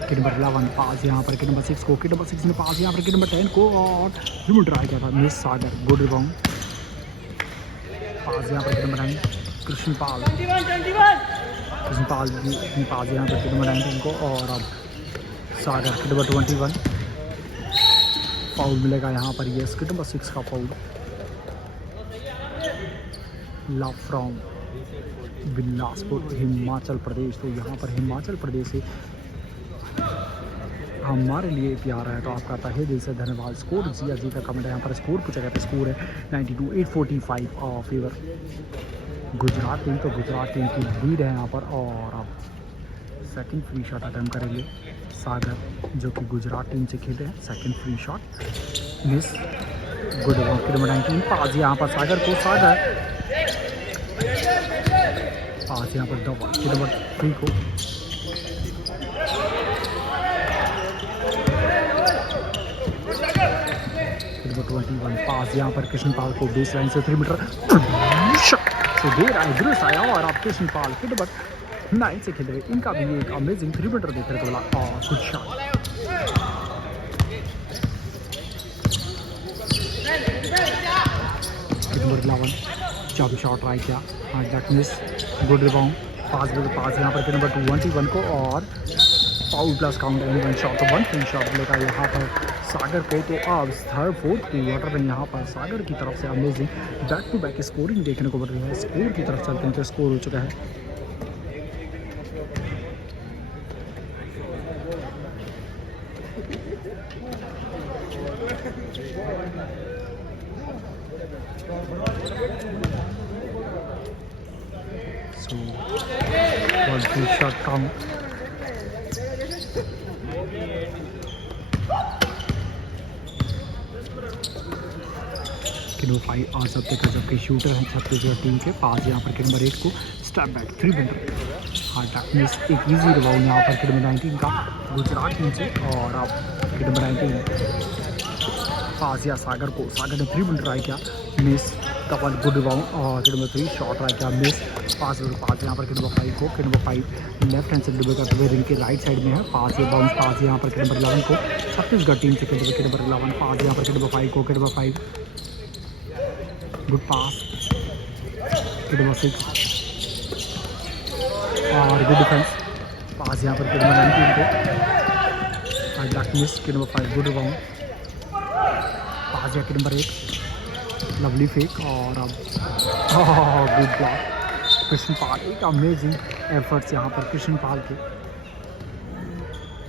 Kid number 11 पास यहाँ पर किड नंबर 6 को, किड नंबर 6 ने पास यहाँ पर किड नंबर 10 को और रिमूव ट्राई किया था, मिस। सागर गुड रिबाउंड। पास यहाँ पर किड नंबर 9 कृष्णपाल पास यहाँ पर किड नंबर 19 को और अब सागर किड नंबर 21 फाउल मिलेगा यहाँ पर यस किड नंबर 6 का foul. Love from Bilaspur Himachal Pradesh. तो यहाँ पर हिमाचल प्रदेश से हमारे लिए प्यारा है तो आपका तहे दिल से धन्यवाद। स्कोर जिया जी का कमेंट है यहाँ पर, स्कोर पूछा गया था, स्कोर है 92-845 और फेवर गुजरात टीम। तो गुजरात टीम की लीड है यहाँ पर। और अब सेकंड फ्री शॉट अटेम्प्ट करेंगे सागर जो कि गुजरात टीम से खेले हैं। Second free shot miss, good rebound. Kid number 19 पास यहाँ पर सागर को, सागर पास यहाँ पर डबल किड नंबर 3 को, किड नंबर 21 पास यहाँ पर कृष्णपाल को बेस लाइन से 3 मीटर तो देर आए दुरुस्त आया। और आप कृष्णपाल किड नंबर 9 से खेल रहे, इनका भी एक अमेजिंग 3 मीटर देखने को मिला और good shot. Kid number 11 jump shot try किया, मिस, गुड रिबाउंड। पास यहाँ पर किड नंबर 21 को और foul plus count any shot, तो 1 फ्री शॉट मिलेगा यहाँ पर सागर को। तो अब थर्ड फोर्थ क्वार्टर में यहाँ पर सागर की तरफ से amazing back to back scoring देखने को मिल रही है। स्कोर की तरफ चलते हैं तो स्कोर हो चुका है so 1 free shot count। Number 5 आजब तक गजब के शूटर हैं छत्तीसगढ़ टीम के पास। यहाँ पर नंबर 8 को स्टेप बैक 3 पॉइंटर हार्ड टैकनेस एक ईजी रिबाउंड यहाँ पर नंबर 19 का गुजरात टीम से। और अब नंबर 19 फाजिया सागर को, सागर ने 3 पॉइंट ट्राई किया, मिस। डबल गुड रिबाउंड और नंबर 3 शॉट ट्राई किया, मिस। पास यहाँ पर नंबर 5 को, नंबर 5 लेफ्ट हैंड से ड्रिबल करते हुए रिंग के राइट साइड में है। पास ये बाउंस पास यहाँ पर नंबर 11 को, छत्तीसगढ़ टीम से नंबर 11 पास यहाँ पर नंबर 5 को, नंबर 5 गुड पास, नंबर 6 और गुड डिफेंस पास यहाँ पर नंबर 19 को, और miss number 5 good rebound pass यहाँ नंबर 1 लवली फेक। और अब गुड ब्लॉक कृष्ण पाल, एक अमेजिंग एफर्ट्स यहाँ पर कृष्ण पाल के।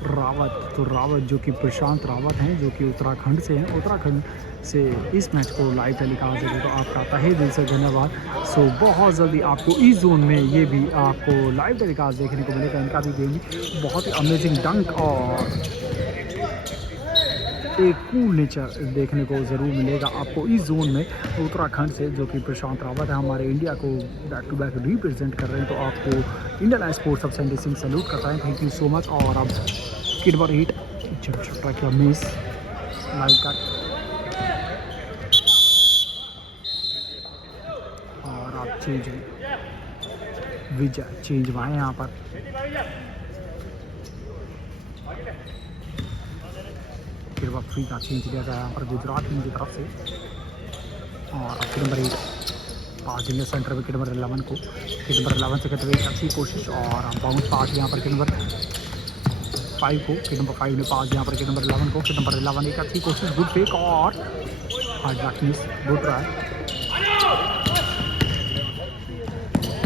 रावत, तो रावत जो कि प्रशांत रावत हैं, जो कि उत्तराखंड से हैं, उत्तराखंड से इस मैच को लाइव टेलीकास्ट देखे तो आपका तहे दिल से धन्यवाद। सो बहुत जल्दी आपको इस जोन में ये भी आपको लाइव टेलीकास्ट देखने को मिलेगा। इनका भी गेम बहुत ही अमेजिंग डंक और एक कूल नेचर देखने को ज़रूर मिलेगा आपको इस जोन में। उत्तराखंड से जो कि प्रशांत रावत है, हमारे इंडिया को बैक टू बैक रिप्रेजेंट कर रहे हैं, तो आपको Indian sports sub centre Singh salute करता है, थैंक यू सो मच। और अब किडवर हिट छोटा किया, मिस, लाइक कट और आप चेंज विजय चेंज हुआ है यहाँ पर। फिर फ्री का चेंज लिया गया यहाँ पर गुजरात टीम की तरफ से। और अब नंबर 8 पास देंगे सेंटर में नंबर 11 को, नंबर 11 से कहते हुए एक अच्छी कोशिश और बाउंस पास यहाँ पर नंबर 5 को, नंबर 5 ने पास यहाँ पर नंबर 11 को, नंबर 11 एक अच्छी कोशिश, गुड फेक और हार्ड लैकनेस, good try,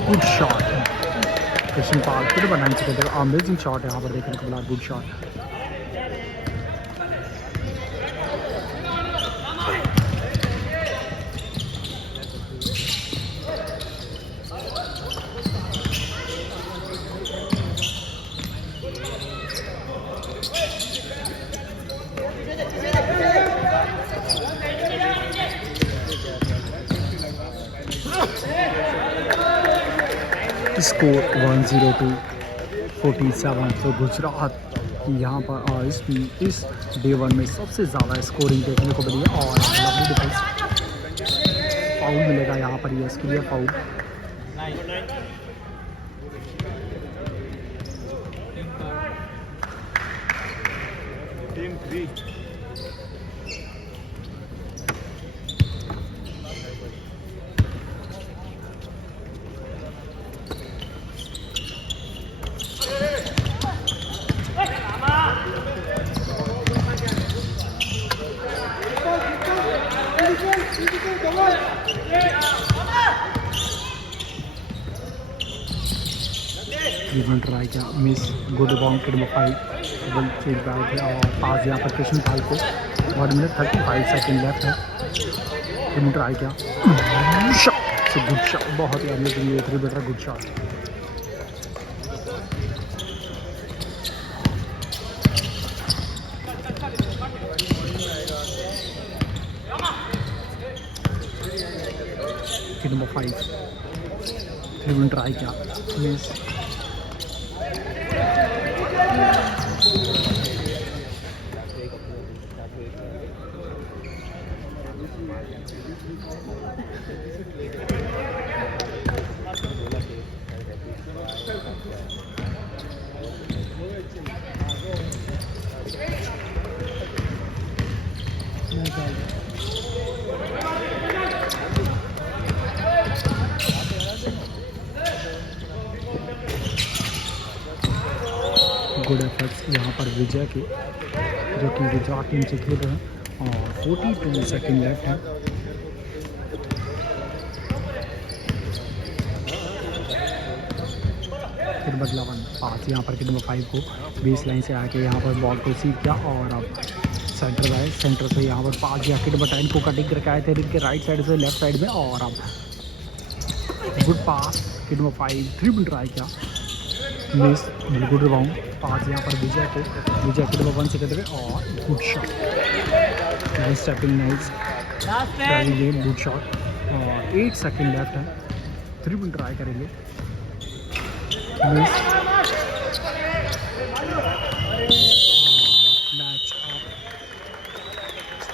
good shot Krishna Pal number 9 से कहते हुए अमेजिंग शॉट यहाँ पर देखने को मिला, गुड शॉट। स्कोर 102-47। तो गुजरात यहाँ पर इस डे 1 में सबसे ज़्यादा स्कोरिंग देखने को मिली है। और लवली डिफेंस, फाउल मिलेगा यहाँ पर, ये इसके लिए फाउल। टीम 3 ट्राई किया, मिस, गुड बाउंड नंबर 5 बल चेंज बैक है। और पास यहाँ पर कृष्ण पाल को, 1 मिनट 35 सेकेंड लेफ्ट है, ट्राई किया, शॉट, गुड शॉट, बहुत ही amazing 3 better good shot. Number 5 3 try किया, मिस, गुड एफर्ट्स यहाँ पर विजय के, जो कि गुजरात टीम से खेल रहे हैं। और 42 सेकेंड लेफ्ट है। फिर बदलावन पास यहाँ पर नंबर 5 को बेस लाइन से आके यहाँ पर बॉल को रिसीव किया। और अब सेंटर आए, सेंटर से यहाँ पर पास किया, नंबर 10 को कटिंग करके आए थे रिंग के राइट साइड से लेफ्ट साइड में। और अब गुड पास नंबर 5 3 पॉइंट ट्राई किया, मिस, गुड रिबाउंड पास यहाँ पर विजय को, नंबर 1 से कहते हुए और good shot, nice stepping, nice driving game boot shot और 8 सेकंड लेफ्ट है। 3 पॉइंट ट्राई करेंगे। Match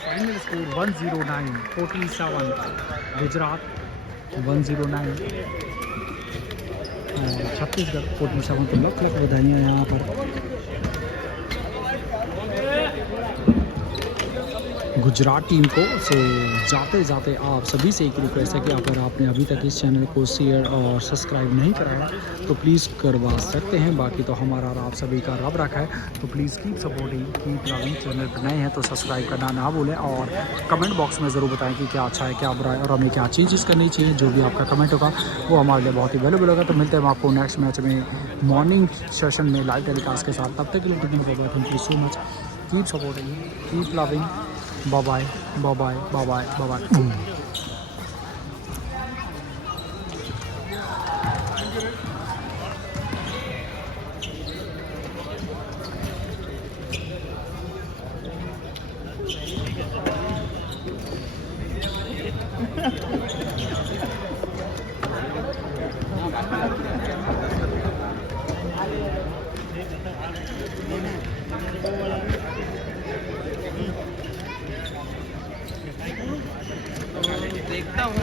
final score 109 47 Gujarat 109 Chhattisgarh 47 को लख बधाइयाँ यहाँ पर गुजरात टीम को। सो जाते जाते आप सभी से एक रिक्वेस्ट है कि अगर आपने अभी तक इस चैनल को शेयर और सब्सक्राइब नहीं कराया तो प्लीज़ करवा सकते हैं। बाकी तो हमारा और आप सभी का रब रखा है, तो please keep supporting keep loving. Channel पर नए हैं तो सब्सक्राइब करना ना भूलें और कमेंट बॉक्स में ज़रूर बताएं कि क्या अच्छा है क्या बुरा है और हमें क्या चेंजेस करनी चाहिए। जो भी आपका कमेंट होगा वो हमारे लिए बहुत ही वैल्यूबल होगा। तो मिलते हैं हम आपको नेक्स्ट मैच में मॉर्निंग सेशन में लाइव टेलीकास्ट के साथ। तब तक के लिए thank you so much. Keep supporting keep loving. Bye bye, bye bye, bye bye, bye bye. देखता हूँ